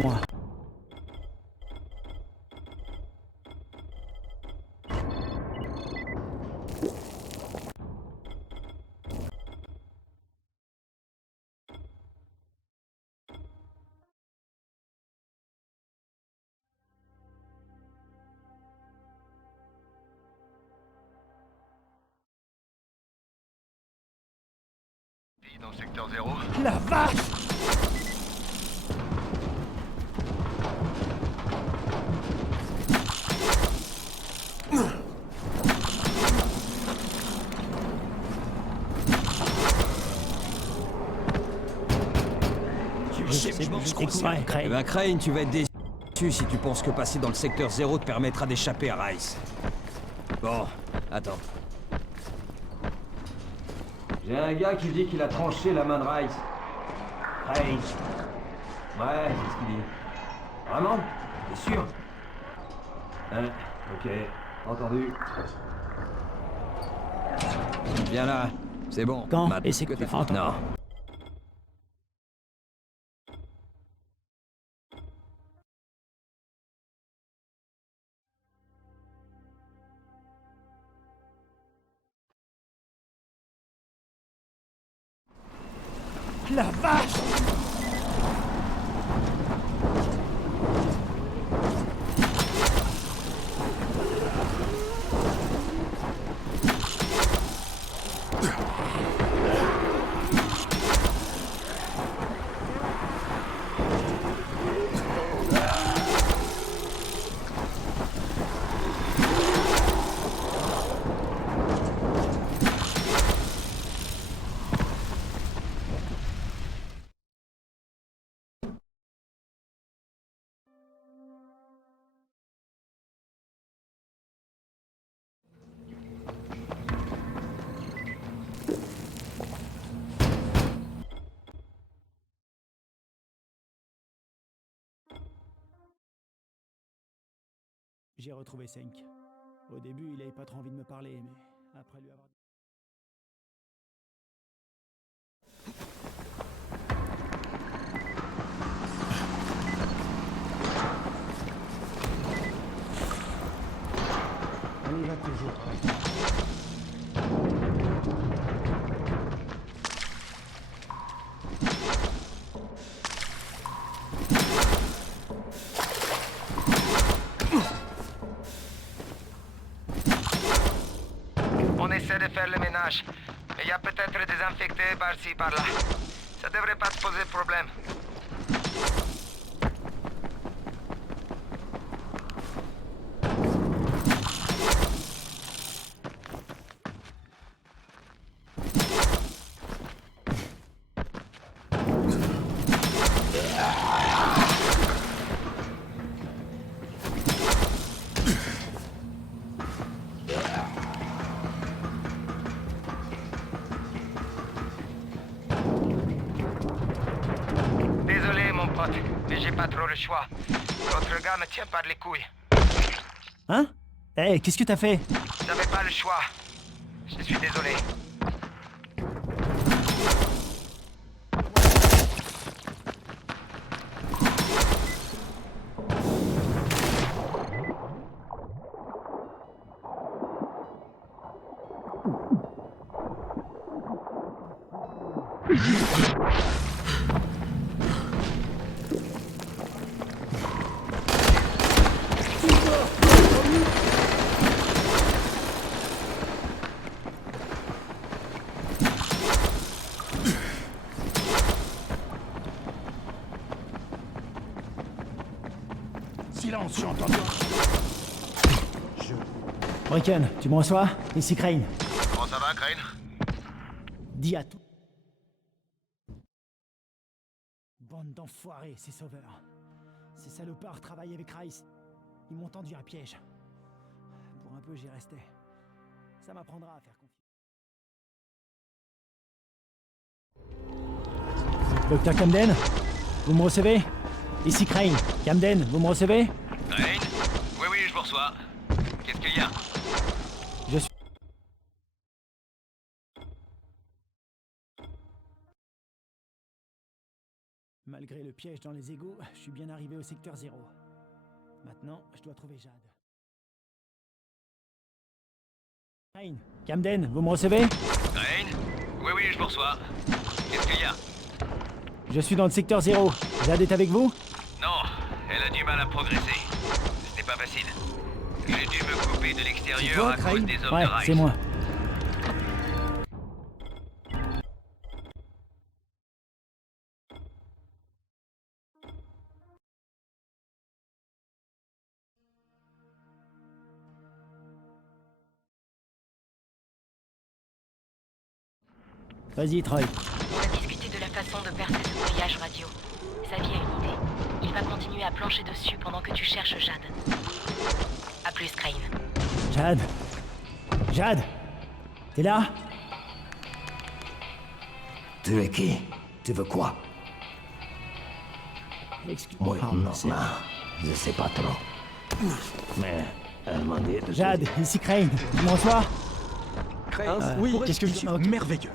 moi. Dans le secteur 0. La vache! Crane, tu vas être déçu si tu penses que passer dans le secteur 0 te permettra d'échapper à Rice. Bon, attends. J'ai un gars qui dit qu'il a tranché la main de Rice. Rice. Ouais, c'est ce qu'il dit. Vraiment? T'es sûr? Hein? Ok, entendu. Viens là, c'est bon. Quand? Matt, Et c'est que quoi? t'es fou. Non. La vache! J'ai retrouvé Senk. Au début, il avait pas trop envie de me parler, mais après lui avoir... On y va toujours. On essaie de faire le ménage, mais il y a peut-être des infectés par-ci, par-là. Ça devrait pas te poser de problème. pote, mais j'ai pas trop le choix. L'autre gars me tient pas de les couilles. Hein? Eh, qu'est-ce que t'as fait? J'avais pas le choix. Je suis désolé. Silence, j'ai entendu. Bracken, tu me reçois? Ici Crane. Comment ça va, Crane? Dis à tout. Bande d'enfoirés, ces sauveurs. Ces salopards travaillent avec Rice. Ils m'ont tendu un piège. Pour un peu, j'y restais. Ça m'apprendra à faire confiance. Docteur Camden, vous me recevez? Ici Crane. Camden, vous me recevez? Crane? Oui, oui, je vous reçois. Qu'est-ce qu'il y a? Je suis... Malgré le piège dans les égouts, je suis bien arrivé au secteur 0. Maintenant, je dois trouver Jade. Crane, Camden, vous me recevez? Crane? Oui, oui, je vous reçois. Qu'est-ce qu'il y a? Je suis dans le secteur 0. Jade est avec vous? Non, elle a du mal à progresser. C'était pas facile. J'ai dû me couper de l'extérieur à cause des hommes Ouais, de Rice. c'est moi. Vas-y, Troy. On a discuté de la façon de percer ce grillage radio. Xavier a une idée. Il va continuer à plancher dessus pendant que tu cherches Jade. A plus, Crane. Jade. Jade. T'es là? Tu es qui? Tu veux quoi? Excuse-moi. Oui, non, je sais pas trop. Mais elle m'a dit de... Jade, ici Crane. Tu me reçois? Crane, oui, qu'est-ce que je dis? Okay. Merveilleux.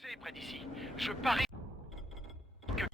C'est près d'ici. Je parie que...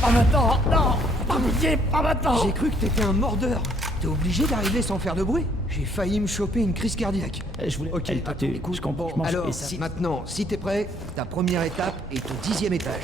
Pas maintenant! Non! Pas pitié, pas maintenant! J'ai cru que t'étais un mordeur. T'es obligé d'arriver sans faire de bruit? J'ai failli me choper une crise cardiaque. Je voulais... Ok, attends, écoute, je comprends. Bon, alors, maintenant, si t'es prêt, ta première étape est au 10e étage.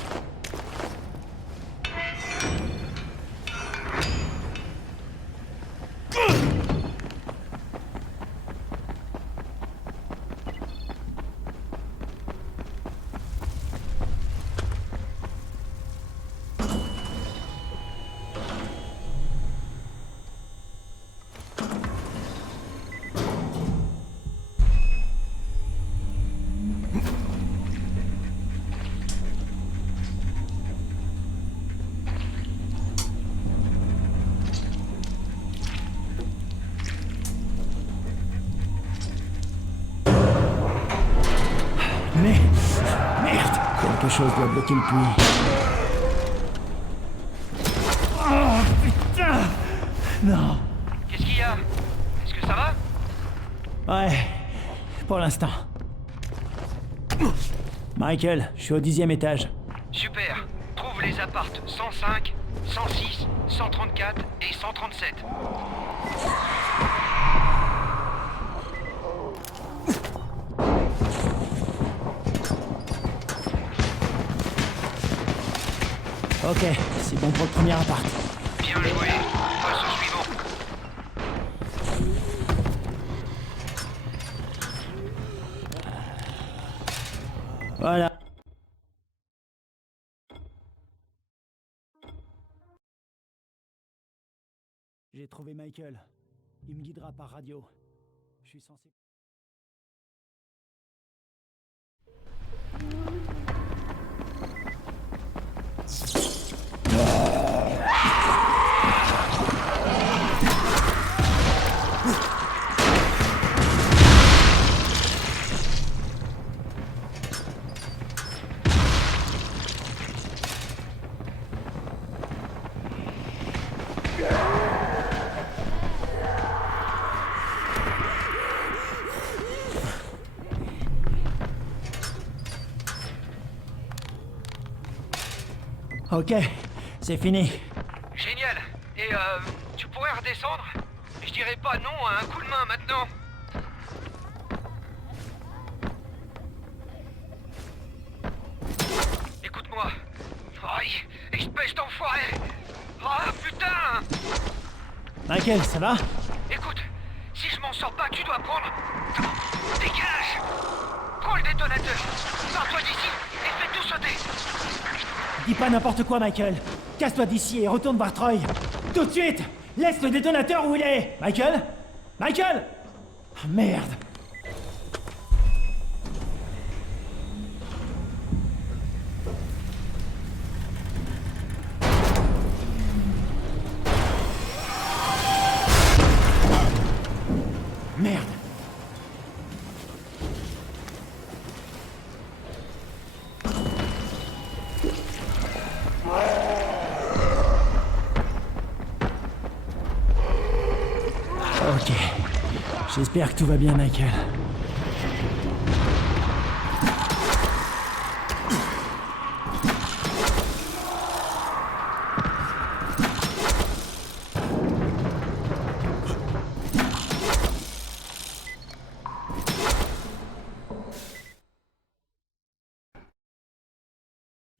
Quelque chose doit bloquer le puits. Oh putain! Non. Qu'est-ce qu'il y a? Est-ce que ça va? Ouais, pour l'instant. Michael, je suis au 10e étage. Super. Trouve les appartes 105, 106, 134 et 137. Ok, c'est bon pour le premier appart. Bien joué. Passe au suivant. Voilà. J'ai trouvé Michael. Il me guidera par radio. Je suis censé... Ok, c'est fini. Génial. Et tu pourrais redescendre? Je dirais pas non à un coup de main maintenant. Écoute-moi. Aïe, espèce d'enfoiré. Ah putain. Michael, ça va? Écoute, si je m'en sors pas, tu dois prendre... Dégage. Prends le détonateur. Pars-toi d'ici et fais tout sauter. Dis pas n'importe quoi, Michael. Casse-toi d'ici et retourne voir Troy. Tout de suite! Laisse le détonateur où il est! Michael? Michael! Ah, merde! Merde! Ok. J'espère que tout va bien, Michael.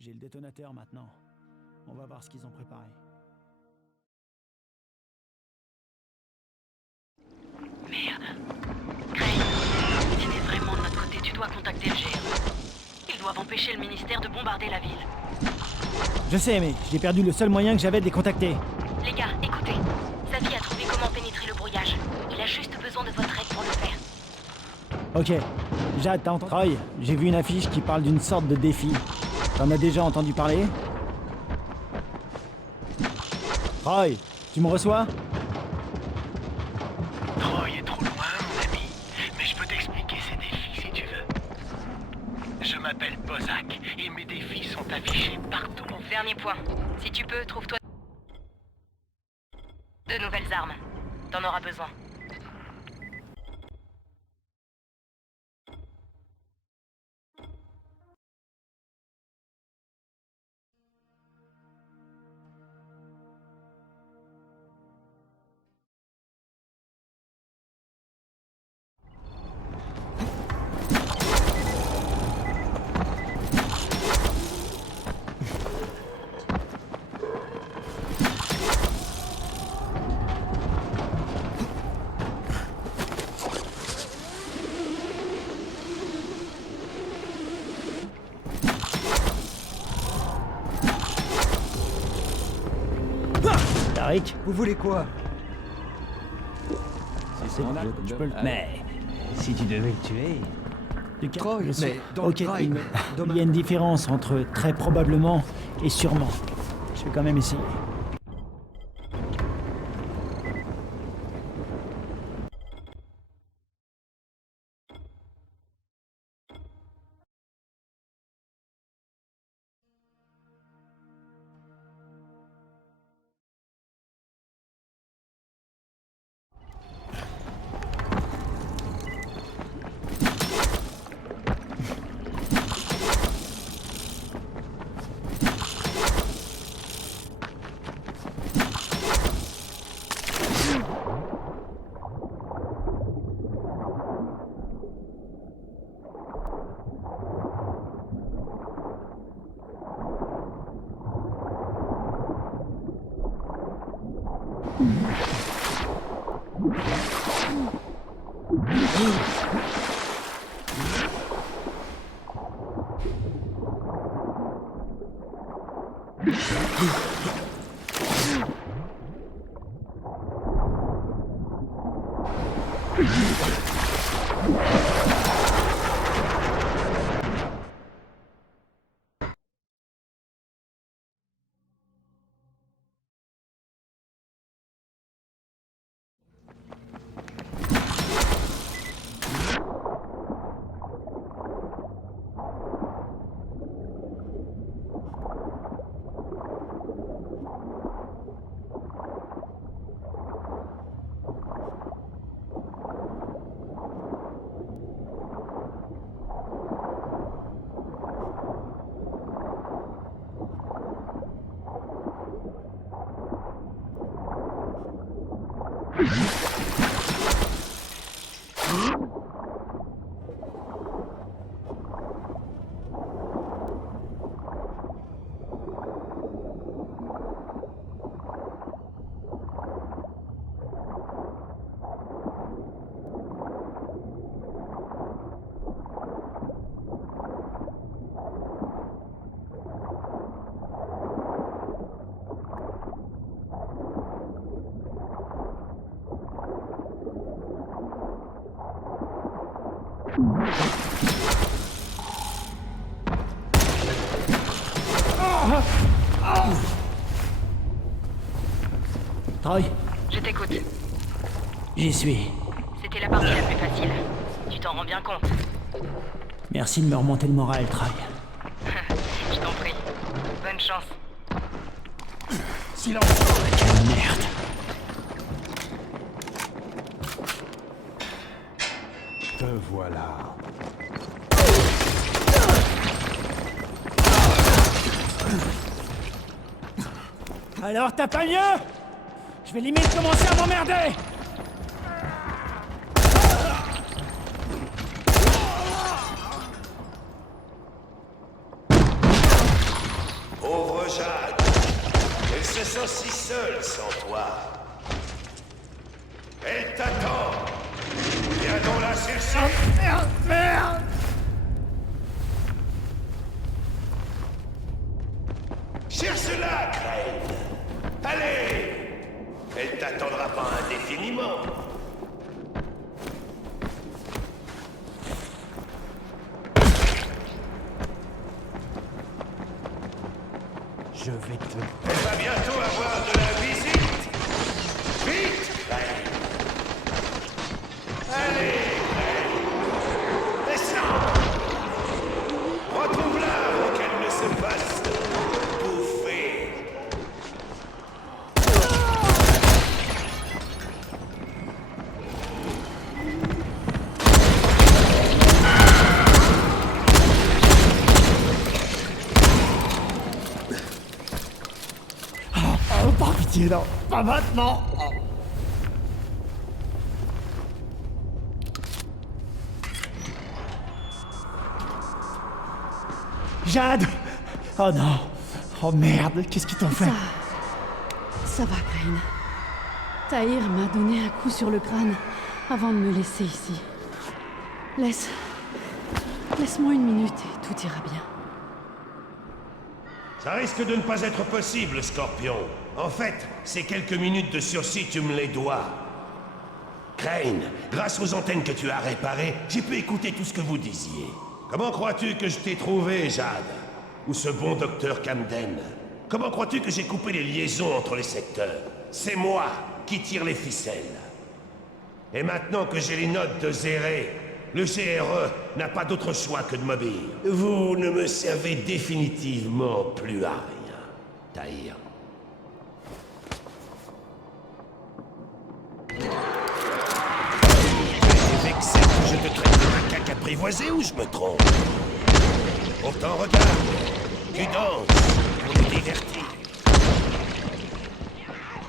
J'ai le détonateur maintenant. On va voir ce qu'ils ont préparé. Merde. Crane, si t'es vraiment de notre côté, tu dois contacter le GR. Ils doivent empêcher le ministère de bombarder la ville. Je sais, mais j'ai perdu le seul moyen que j'avais de les contacter. Les gars, écoutez. Xavier a trouvé comment pénétrer le brouillage. Il a juste besoin de votre aide pour le faire. Ok. Jade, t'as entendu? Troy, j'ai vu une affiche qui parle d'une sorte de défi. T'en as déjà entendu parler? Troy, tu me reçois? Troy est trop loin, mon ami. Mais je peux t'expliquer ces défis si tu veux. Je m'appelle Bozak et mes défis sont affichés partout. Dernier point. Si tu peux, trouve-toi de nouvelles armes. T'en auras besoin. Tariq? Vous voulez quoi? C'est mon jeu, je peux le... Mais si tu devais le tuer... Troy, Je sais. mais dans Ok, le drive, il y a une différence entre très probablement et sûrement. Je vais quand même essayer. Troy, Je t'écoute. j'y suis. C'était la partie la plus facile. Tu t'en rends bien compte. Merci de me remonter le moral, Troy. Je t'en prie. Bonne chance. Silence. Quelle merde. Te voilà. Alors, t'as pas mieux? Je vais limite commencer à m'emmerder. Pauvre Jade. Elle se sent si seule sans toi. Elle t'attend. Viens donc la chercher. Merde, merde. Cherche-la, Crane. Allez. Elle t'attendra pas indéfiniment. Je vais te... Elle va bientôt avoir de la visite. Vite, Crane. Allez, Crane. Descends. Retrouve-la avant qu'elle ne se fasse bouffer. Oh, par pitié, non. Pas maintenant. Oh. Jade. Oh non. Oh merde, qu'est-ce qu'ils t'ont fait? Ça va, Crane. Tahir m'a donné un coup sur le crâne avant de me laisser ici. Laisse-moi une minute et tout ira bien. Ça risque de ne pas être possible, Scorpion. En fait, ces quelques minutes de sursis, tu me les dois. Crane, grâce aux antennes que tu as réparées, j'ai pu écouter tout ce que vous disiez. Comment crois-tu que je t'ai trouvé, Jade? Ou ce bon docteur Camden? Comment crois-tu que j'ai coupé les liaisons entre les secteurs? C'est moi qui tire les ficelles. Et maintenant que j'ai les notes de Zéré, le GRE n'a pas d'autre choix que de m'obéir. Vous ne me servez définitivement plus à rien, Tahir. Tu es vexé que je te traite de macaque apprivoisé ou je me trompe? Pourtant, regarde, tu danses pour nous divertir.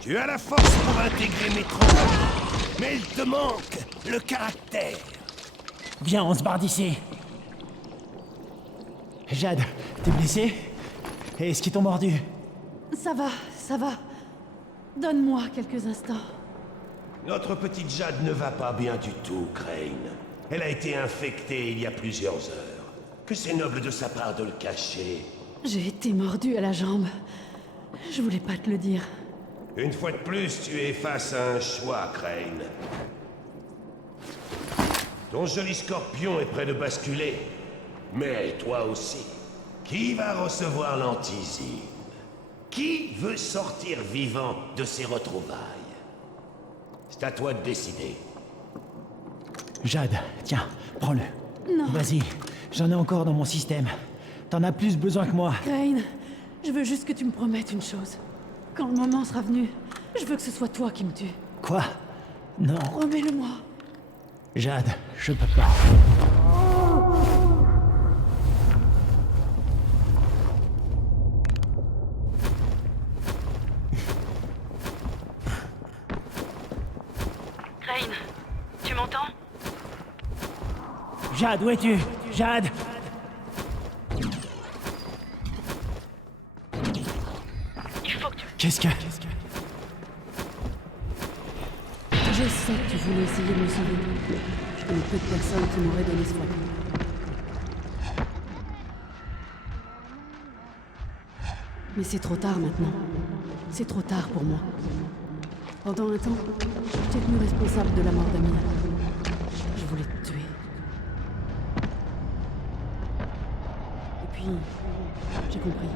Tu as la force pour intégrer mes troupes, mais il te manque le caractère. Viens, on se barre d'ici. Jade, t'es blessée? Est-ce qu'ils t'ont mordu? Ça va. Donne-moi quelques instants. Notre petite Jade ne va pas bien du tout, Crane. Elle a été infectée il y a plusieurs heures. Que c'est noble de sa part de le cacher. J'ai été mordue à la jambe. Je voulais pas te le dire. Une fois de plus, tu es face à un choix, Crane. Ton joli scorpion est près de basculer. Mais toi aussi. Qui va recevoir l'antisine? Qui veut sortir vivant de ces retrouvailles? C'est à toi de décider. Jade, tiens, prends-le. Non. Vas-y, j'en ai encore dans mon système. T'en as plus besoin que moi. Crane, je veux juste que tu me promettes une chose. Quand le moment sera venu, je veux que ce soit toi qui me tue. Quoi? Non. Promets-le-moi. Jade, je peux pas. Crane, tu m'entends? Jade, où es-tu? Jade! Il faut que tu... Qu'est-ce que... Je sais que tu voulais essayer de me sauver. Je connais peu de personnes qui m'auraient donné ce soin. Mais c'est trop tard maintenant. C'est trop tard pour moi. Pendant un temps, j'étais tenu responsable de la mort d'Amir. Je voulais te tuer. Et puis, j'ai compris.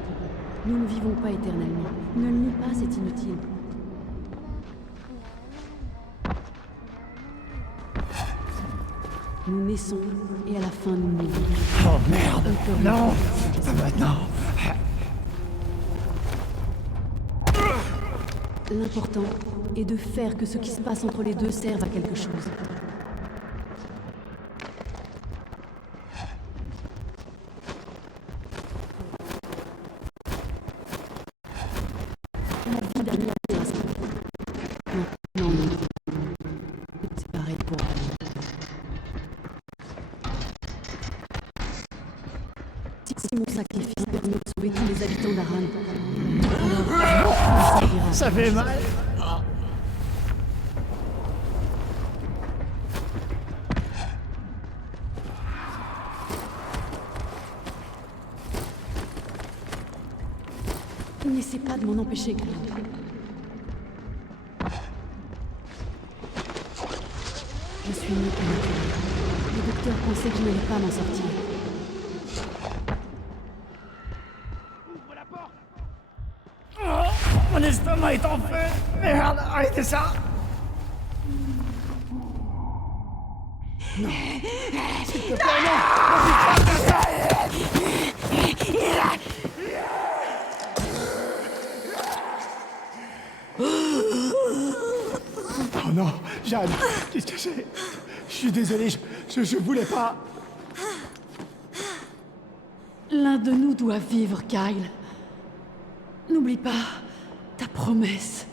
Nous ne vivons pas éternellement. Ne le nie pas, c'est inutile. Nous naissons et à la fin nous mourons. Oh merde! Non! Pas maintenant! L'important est de faire que ce qui se passe entre les deux serve à quelque chose. La vie d'Amir est ainsi. Maintenant, non. C'est pareil pour elle. Si mon sacrifice permet de sauver tous les habitants d'Aran, alors Ça fait mal! N'essaie pas de m'en empêcher, Crane. Je suis née pour me tuer. Le docteur pensait que je n'allais pas m'en sortir. Oh, mon estomac est en feu! Merde! Arrêtez ça! Non! S'il te plaît, Oh non, Jade, qu'est-ce que c'est? Je suis désolé, je voulais pas. L'un de nous doit vivre, Kyle. N'oublie pas ta promesse.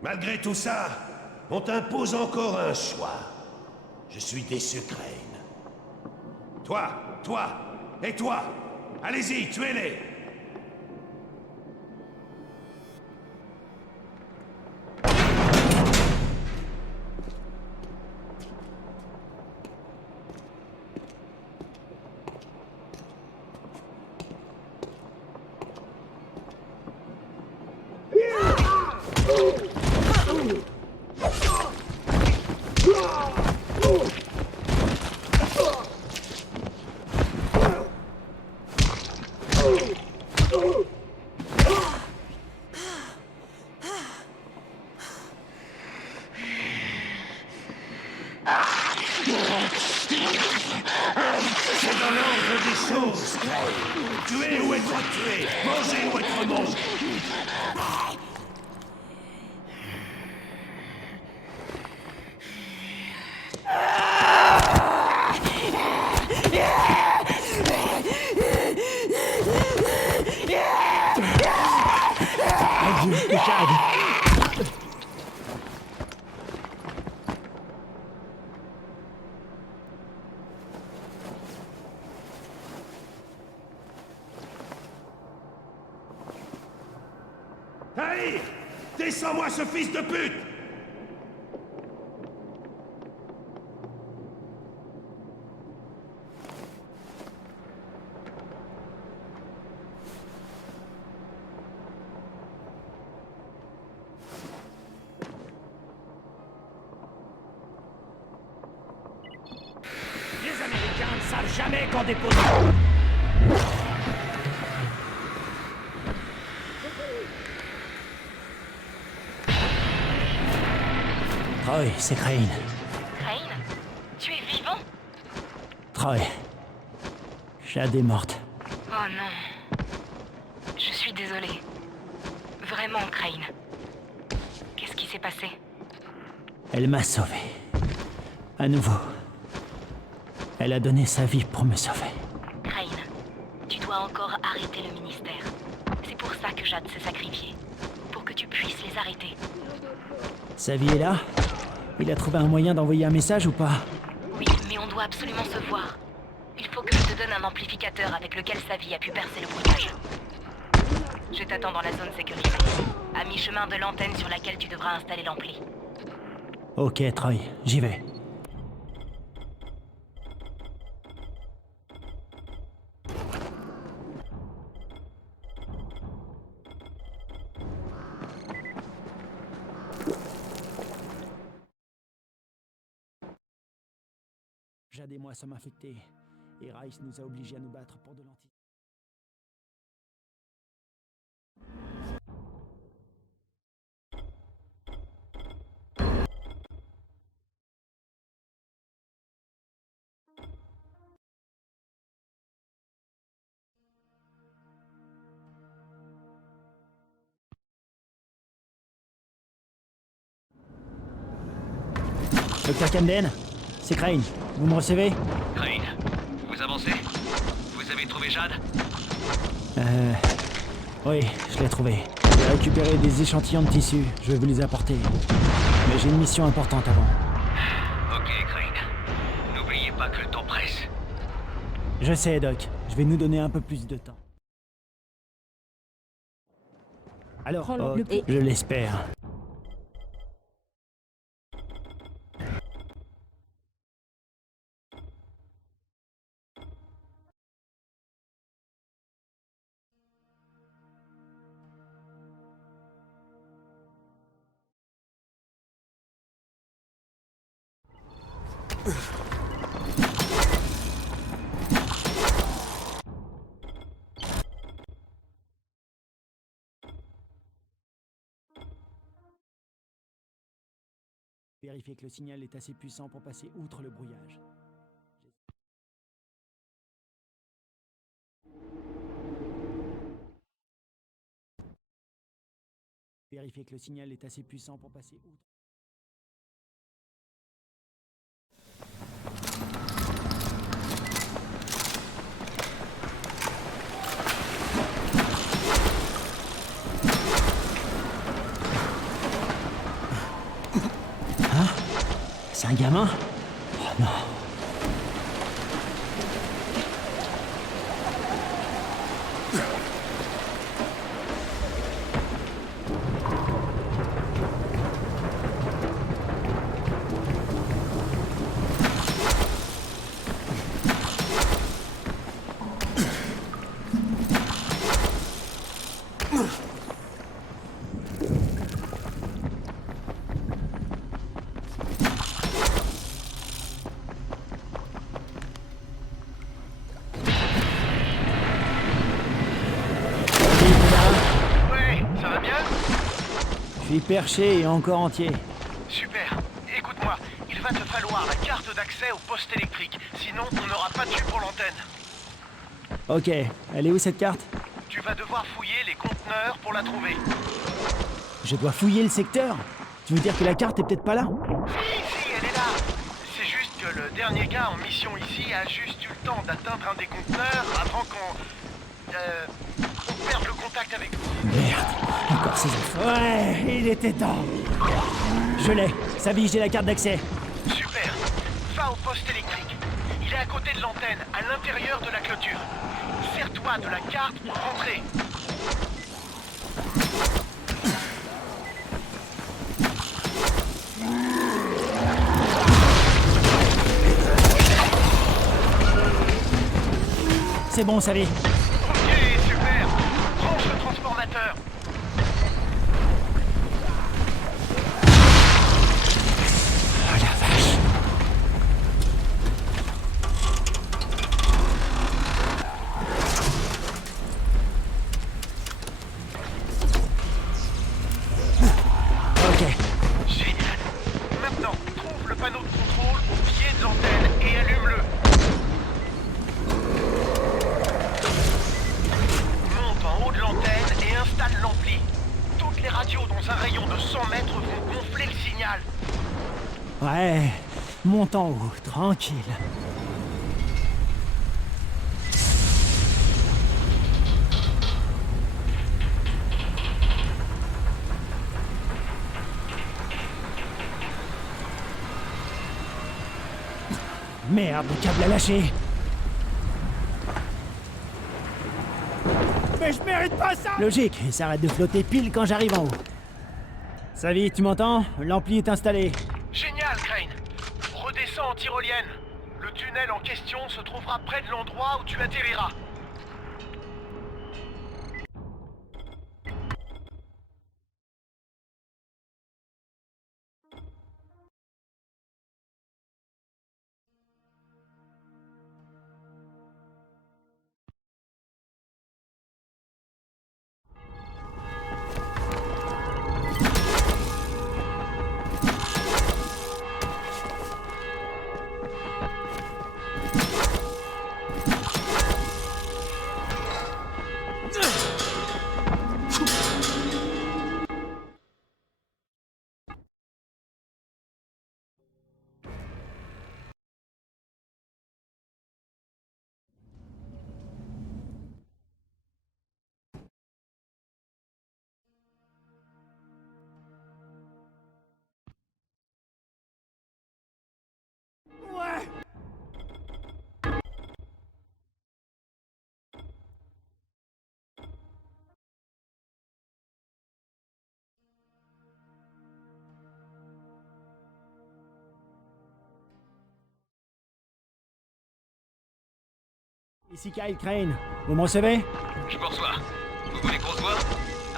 Malgré tout ça, on t'impose encore un choix. Je suis déçu, Crane. Toi, et toi, allez-y, tuez-les! C'est dans l'ordre des choses, Crane. Tuer ou être tué, manger ou être mangé. Adieu, Jade! Tahir! Descends-moi ce fils de pute! jamais qu'en dépose. Troy, c'est Crane. Crane, tu es vivant? Troy. Jade est morte. Oh non. Je suis désolée. Vraiment, Crane. Qu'est-ce qui s'est passé? Elle m'a sauvé. À nouveau. Elle a donné sa vie pour me sauver. Crane, tu dois encore arrêter le ministère. C'est pour ça que Jade s'est sacrifiée. Pour que tu puisses les arrêter. Sa vie est là? Il a trouvé un moyen d'envoyer un message ou pas? Oui, mais on doit absolument se voir. Il faut que je te donne un amplificateur avec lequel sa vie a pu percer le brouillage. Je t'attends dans la zone sécurisée, à mi-chemin de l'antenne sur laquelle tu devras installer l'ampli. Ok, Troy, j'y vais. Jade et moi sommes infectés, et Rice nous a obligés à nous battre pour de l'anti. Dr. Camden, c'est Crane. Vous me recevez? Crane, vous avancez? Vous avez trouvé Jade? Oui, je l'ai trouvé. J'ai récupéré des échantillons de tissu. Je vais vous les apporter. Mais j'ai une mission importante avant. Ok, Crane. N'oubliez pas que le temps presse. Je sais, Doc. Je vais nous donner un peu plus de temps. Alors, je l'espère. Vérifiez que le signal est assez puissant pour passer outre le brouillage. Vérifiez que le signal est assez puissant pour passer outre. Hein? C'est un gamin? Oh non. Je suis perché et encore entier. Super. Écoute-moi, il va te falloir la carte d'accès au poste électrique. Sinon, on n'aura pas de tube pour l'antenne. Ok, elle est où cette carte? Tu vas devoir fouiller les conteneurs pour la trouver. Je dois fouiller le secteur? Tu veux dire que la carte est peut-être pas là? Si, elle est là. C'est juste que le dernier gars en mission ici a juste eu le temps d'atteindre un des conteneurs avant qu'on perde le contact avec vous. Merde, encore ces infos. Ouais, il était temps. Je l'ai. Savie, j'ai la carte d'accès. Super. Va au poste électrique. Il est à côté de l'antenne, à l'intérieur de la clôture. Sers-toi de la carte pour rentrer. C'est bon, Savie. Ok, super. Branche le transformateur. Oh la vache. Ok. Génial. Maintenant, trouve le panneau de contrôle au pied de l'antenne et allume-le. Monte en haut de l'antenne et installe l'ampli. Toutes les radios dans un rayon de 100 mètres vont gonfler le signal. Ouais, monte en haut, tranquille. Merde, le câble a lâché. Mais je mérite pas ça! Logique, il s'arrête de flotter pile quand j'arrive en haut. Savi, tu m'entends? L'ampli est installé. Génial, Crane. Redescends en tyrolienne. Le tunnel en question se trouvera près de l'endroit où tu atterriras. Ouais! Ici Kyle Crane, vous me recevez? Je vous reçois. Vous voulez qu'on se voit?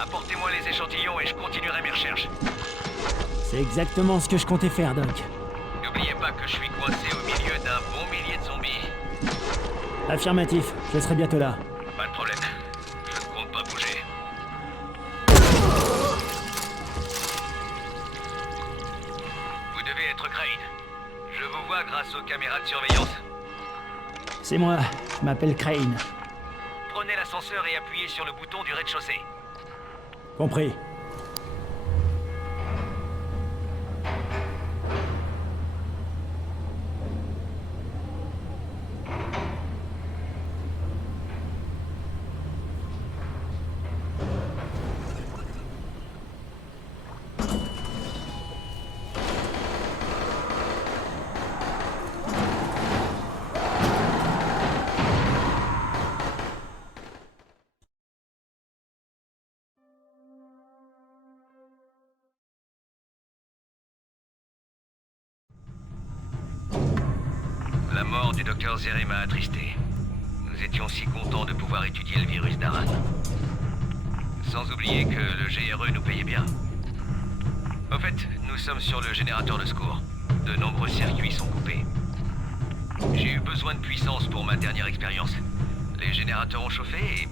Apportez-moi les échantillons et je continuerai mes recherches. C'est exactement ce que je comptais faire, Doc. N'oubliez pas que je suis coincé au milieu d'un bon millier de zombies. Affirmatif, je serai bientôt là. Pas de problème. Je ne compte pas bouger. Vous devez être Crane. Je vous vois grâce aux caméras de surveillance. C'est moi, je m'appelle Crane. Prenez l'ascenseur et appuyez sur le bouton du rez-de-chaussée. Compris. La mort du docteur Zere m'a attristé. Nous étions si contents de pouvoir étudier le virus d'Aran. Sans oublier que le GRE nous payait bien. Au fait, nous sommes sur le générateur de secours. De nombreux circuits sont coupés. J'ai eu besoin de puissance pour ma dernière expérience. Les générateurs ont chauffé et...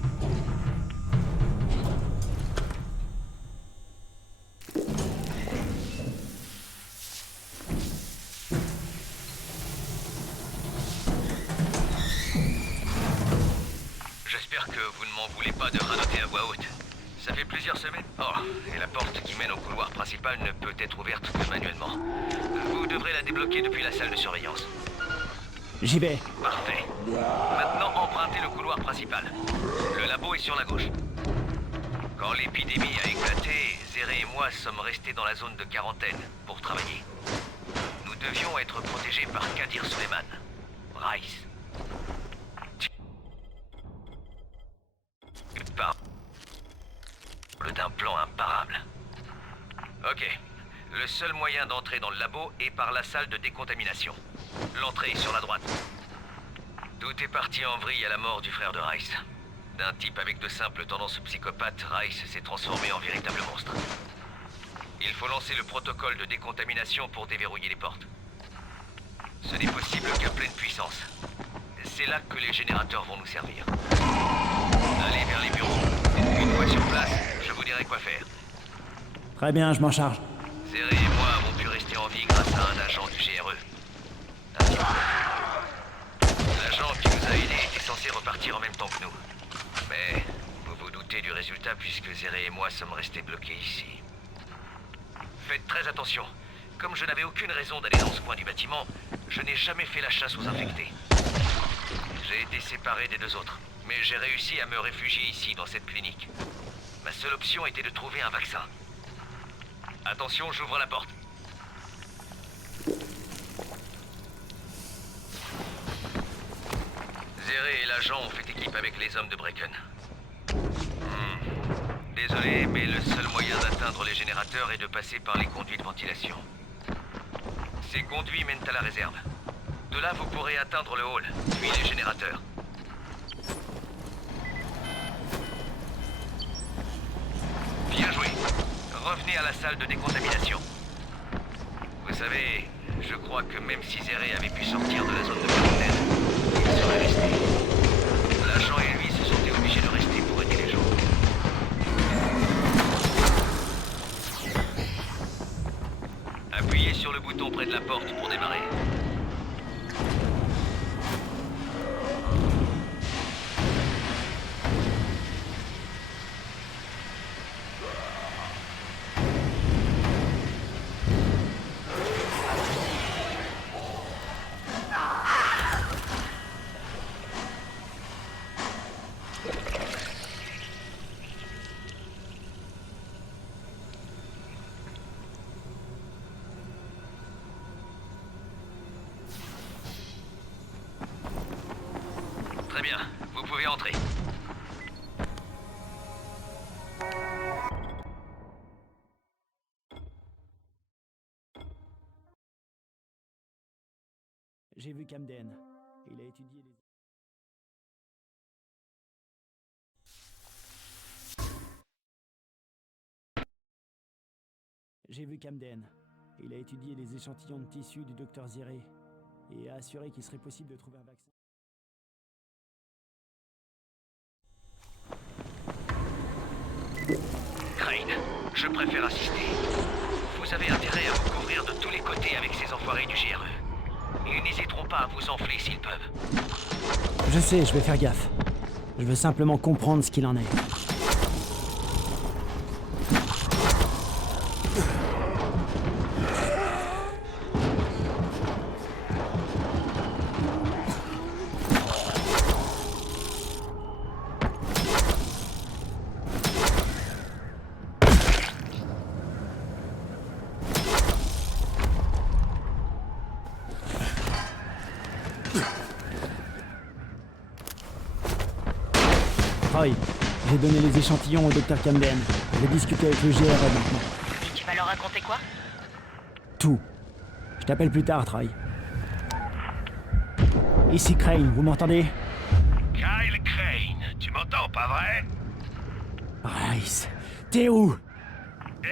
J'espère que vous ne m'en voulez pas de radoter à voix haute. Ça fait plusieurs semaines. Oh, et la porte qui mène au couloir principal ne peut être ouverte que manuellement. Vous devrez la débloquer depuis la salle de surveillance. J'y vais. Parfait. Maintenant, empruntez le couloir principal. Le labo est sur la gauche. Quand l'épidémie a éclaté, Zere et moi sommes restés dans la zone de quarantaine pour travailler. Nous devions être protégés par Kadir Suleiman, Rice. D'un plan imparable. Ok. Le seul moyen d'entrer dans le labo est par la salle de décontamination. L'entrée est sur la droite. Tout est parti en vrille à la mort du frère de Rice. D'un type avec de simples tendances psychopathes, Rice s'est transformé en véritable monstre. Il faut lancer le protocole de décontamination pour déverrouiller les portes. Ce n'est possible qu'à pleine puissance. C'est là que les générateurs vont nous servir. Allez vers les bureaux. Une fois sur place, je vous dirai quoi faire. Très bien, je m'en charge. Zéré et moi avons pu rester en vie grâce à un agent du GRE. Un petit peu. L'agent qui nous a aidés était censé repartir en même temps que nous. Mais vous vous doutez du résultat puisque Zéré et moi sommes restés bloqués ici. Faites très attention. Comme je n'avais aucune raison d'aller dans ce coin du bâtiment, je n'ai jamais fait la chasse aux infectés. J'ai été séparé des deux autres, mais j'ai réussi à me réfugier ici, dans cette clinique. Ma seule option était de trouver un vaccin. Attention, j'ouvre la porte. Zéré et l'agent ont fait équipe avec les hommes de Brecken. Désolé, mais le seul moyen d'atteindre les générateurs est de passer par les conduits de ventilation. Ces conduits mènent à la réserve. De là, vous pourrez atteindre le hall, puis les générateurs. Bien joué. Revenez à la salle de décontamination. Vous savez, je crois que même si Zéré avait pu sortir de la zone de quarantaine, il serait resté. L'agent et lui se sentaient obligés de rester pour aider les gens. Appuyez sur le bouton près de la porte pour démarrer. Très bien, vous pouvez entrer. J'ai vu Camden. Il a étudié les... J'ai vu Camden. Il a étudié les échantillons de tissu du docteur Zéré et a assuré qu'il serait possible de trouver un vaccin. Crane, je préfère assister. Vous avez intérêt à vous couvrir de tous les côtés avec ces enfoirés du GRE. Ils n'hésiteront pas à vous enfler s'ils peuvent. Je sais, je vais faire gaffe. Je veux simplement comprendre ce qu'il en est. Roy, j'ai donné les échantillons au docteur Camden. Je vais discuter avec le GRE maintenant. Et tu vas leur raconter quoi? Tout. Je t'appelle plus tard, Troy. Ici Crane, vous m'entendez? Kyle Crane, tu m'entends, pas vrai? Rice, t'es où?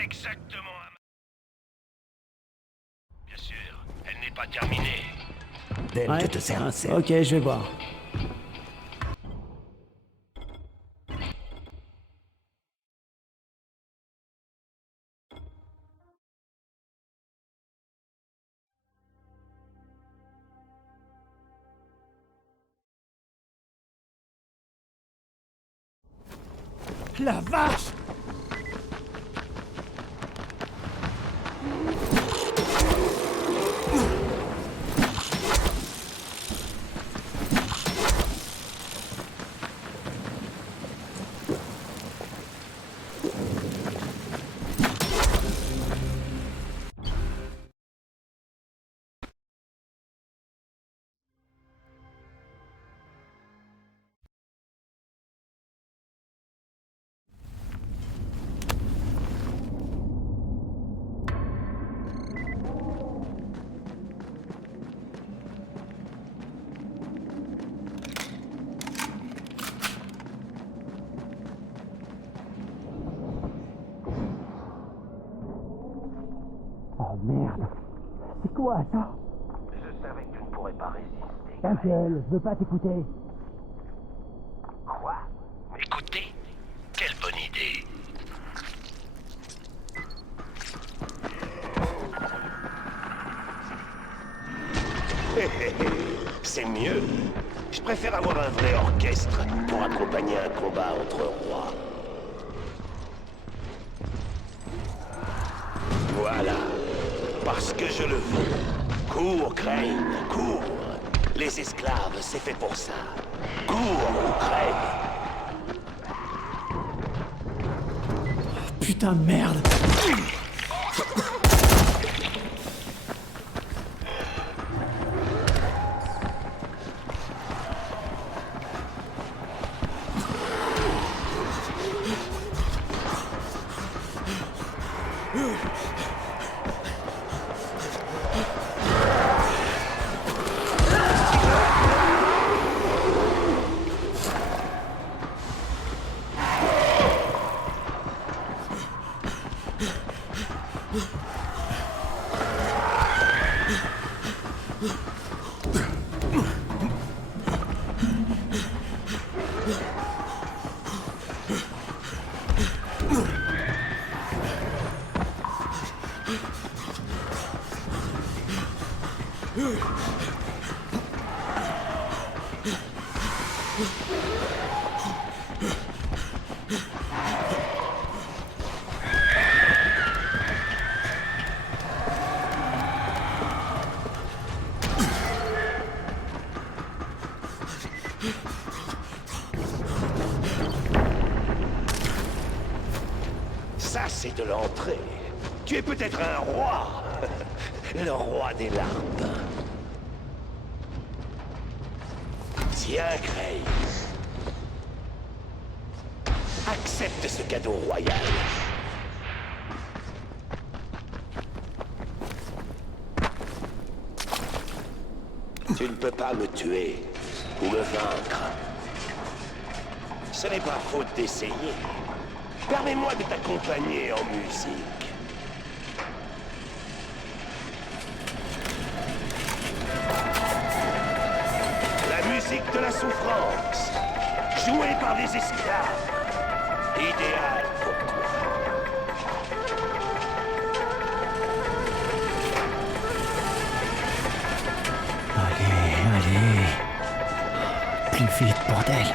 Exactement. Bien sûr, elle n'est pas terminée. Ben, tu te sers un cerf. Ok, je vais voir. La vache! Oh merde. C'est quoi ça? Je savais que tu ne pourrais pas résister. Ta gueule, je veux pas t'écouter. Quoi? Écoutez, quelle bonne idée. C'est mieux. Je préfère avoir un vrai orchestre pour accompagner un combat entre rois. Voilà. Parce que je le veux. Cours, Crane, cours. Les esclaves, c'est fait pour ça. Cours ou crève. Putain de merde. Ça, c'est de l'entrée. Tu es peut-être un roi. Le roi des larmes. Tiens, Crane. Accepte ce cadeau royal. Tu ne peux pas me tuer ou me vaincre. Ce n'est pas faute d'essayer. Permets-moi de t'accompagner en musique. La musique de la souffrance, jouée par des esclaves. Idéal pour toi. Allez. Plus vite, bordel.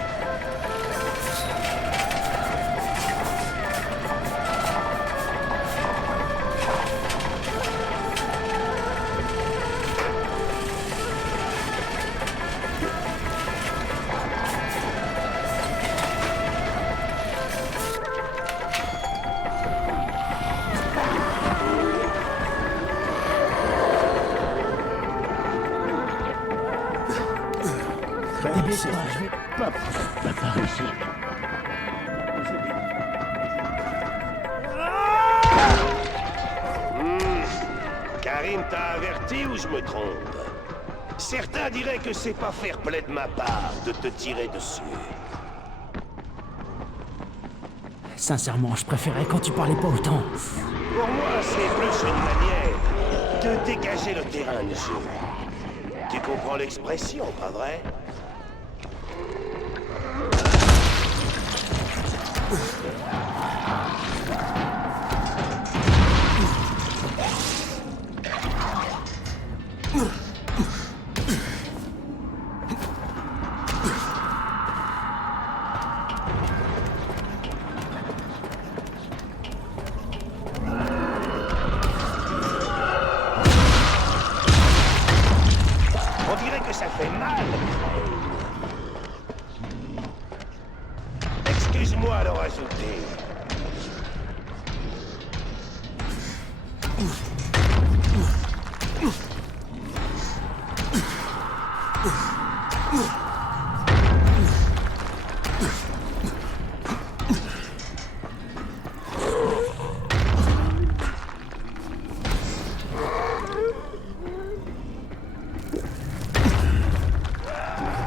Je vais pas par ici. Karim t'a averti ou je me trompe? Certains diraient que c'est pas fair-play de ma part de te tirer dessus. Sincèrement, je préférais quand tu parlais pas autant. Pour moi, c'est plus une manière de dégager le terrain de jeu. Tu comprends l'expression, pas vrai? On dirait que ça fait mal. Excuse-moi à le rajouter.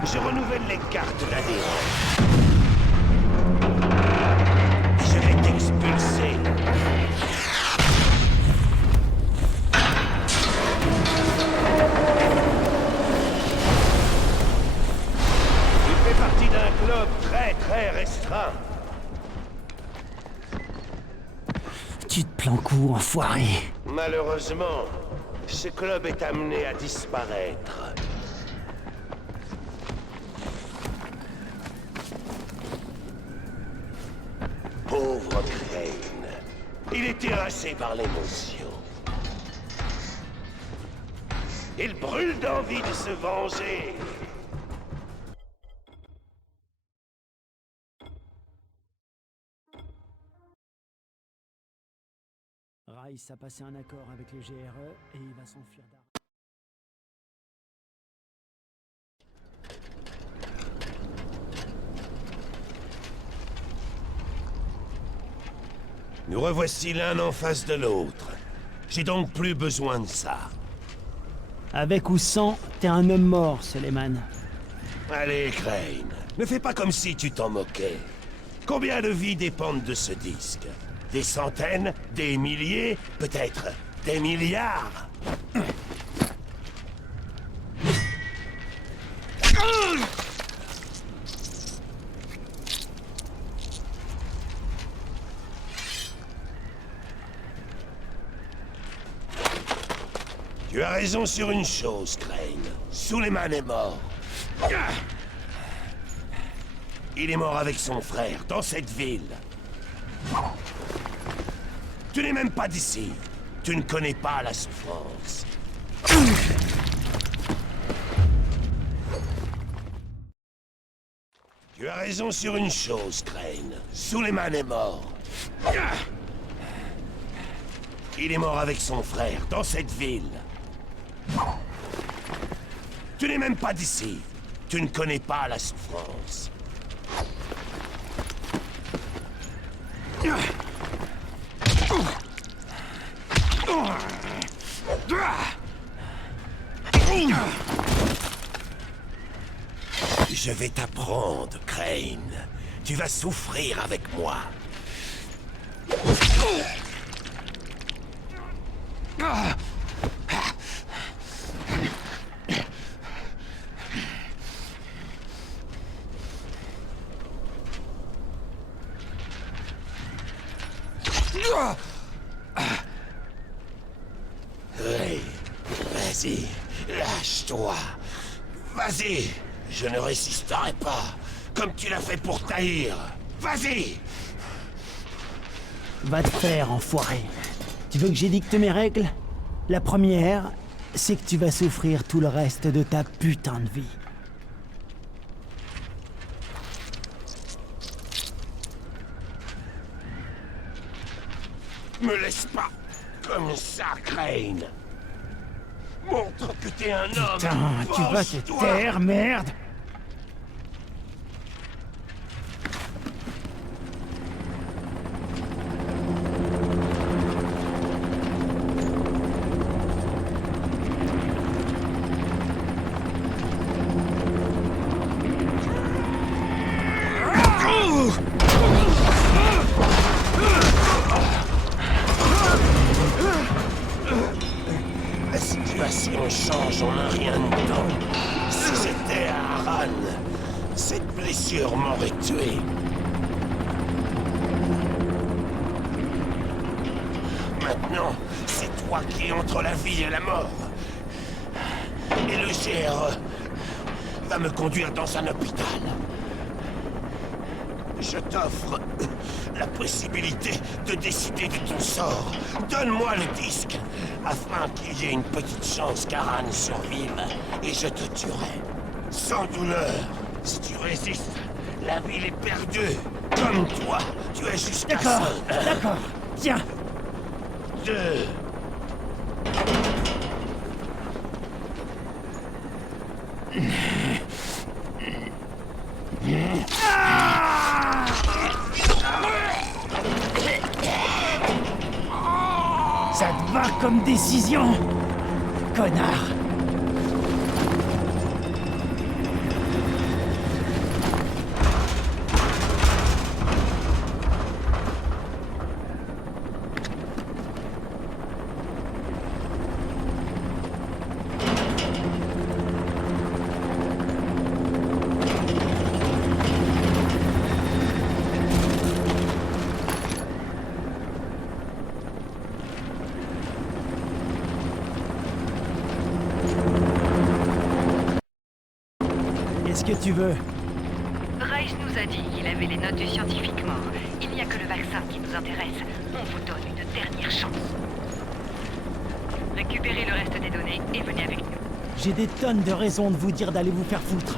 Je renouvelle les cartes d'adhérents. Je vais t'expulser. Tu fais partie d'un club très restreint. Tu te plains coup, enfoiré. Malheureusement, ce club est amené à disparaître. Pauvre Crane. Il est terrassé par l'émotion. Il brûle d'envie de se venger. Rice a passé un accord avec le GRE et il va s'enfuir d'Arras. Nous revoici l'un en face de l'autre. J'ai donc plus besoin de ça. Avec ou sans, t'es un homme mort, Suleiman. Allez, Crane, ne fais pas comme si tu t'en moquais. Combien de vies dépendent de ce disque? Des centaines? Des milliers? Peut-être des milliards? Tu as raison sur une chose, Crane. Suleiman est mort. Il est mort avec son frère, dans cette ville. Tu n'es même pas d'ici. Tu ne connais pas la souffrance. Tu as raison sur une chose, Crane. Suleiman est mort. Il est mort avec son frère, dans cette ville. Tu n'es même pas d'ici. Tu ne connais pas la souffrance. Je vais t'apprendre, Crane. Tu vas souffrir avec moi. Oui, vas-y, lâche-toi. Vas-y, je ne résisterai pas, comme tu l'as fait pour Tahir. Vas-y. Va te faire, enfoiré. Tu veux que j'édicte mes règles? La première, c'est que tu vas souffrir tout le reste de ta putain de vie. Me laisse pas comme ça, Crane. Montre que t'es un homme. Putain, tu vas te taire, merde! La situation change en un rien de temps. Si j'étais à Harran, cette blessure m'aurait tué. Maintenant, c'est toi qui es entre la vie et la mort. Et le GRE va me conduire dans un hôpital. Je t'offre la possibilité de décider de ton sort. Donne-moi le disque, afin qu'il y ait une petite chance qu'Harran survive, et je te tuerai. Sans douleur. Si tu résistes, la ville est perdue. Comme toi, tu es jusqu'à ça. D'accord, d'accord. Tiens. 2. Ça te va comme décision, connard. Qu'est-ce que tu veux? Rice nous a dit qu'il avait les notes du scientifique mort. Il n'y a que le vaccin vaccin qui nous intéresse, on vous donne une dernière chance. Récupérez le reste des données et venez avec nous. J'ai des tonnes de raisons de vous dire d'aller vous faire foutre.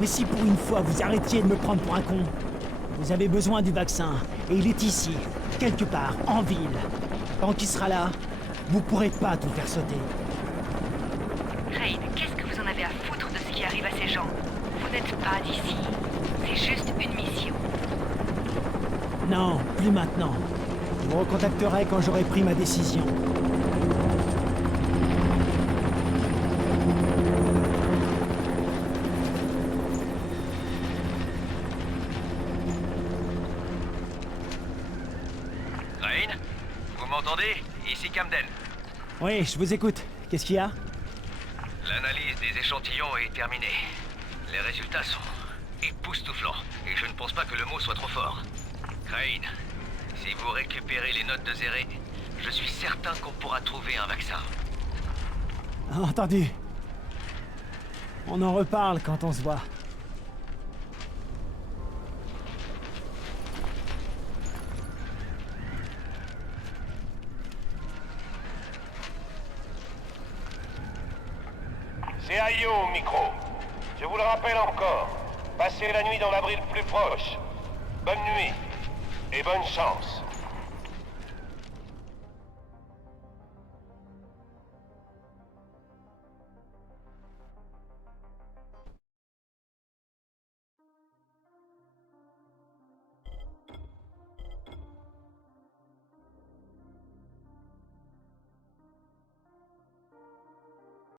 Mais si pour une fois vous arrêtiez de me prendre pour un con. Vous avez besoin du vaccin, et il est ici, quelque part, en ville. Tant qu'il sera là, vous pourrez pas tout faire sauter. Crane, qu'est-ce que vous en avez à foutre de ce qui arrive à ces gens? Vous n'êtes pas d'ici. C'est juste une mission. Non, plus maintenant. Je vous recontacterai quand j'aurai pris ma décision. Crane, vous m'entendez? Ici Camden. Oui, je vous écoute. Qu'est-ce qu'il y a? L'analyse des échantillons est terminée. Les résultats sont époustouflants, et je ne pense pas que le mot soit trop fort. Crane, si vous récupérez les notes de Zéré, je suis certain qu'on pourra trouver un vaccin. Entendu. On en reparle quand on se voit. C'est Ayo au micro. Je vous le rappelle encore. Passez la nuit dans l'abri le plus proche. Bonne nuit et bonne chance.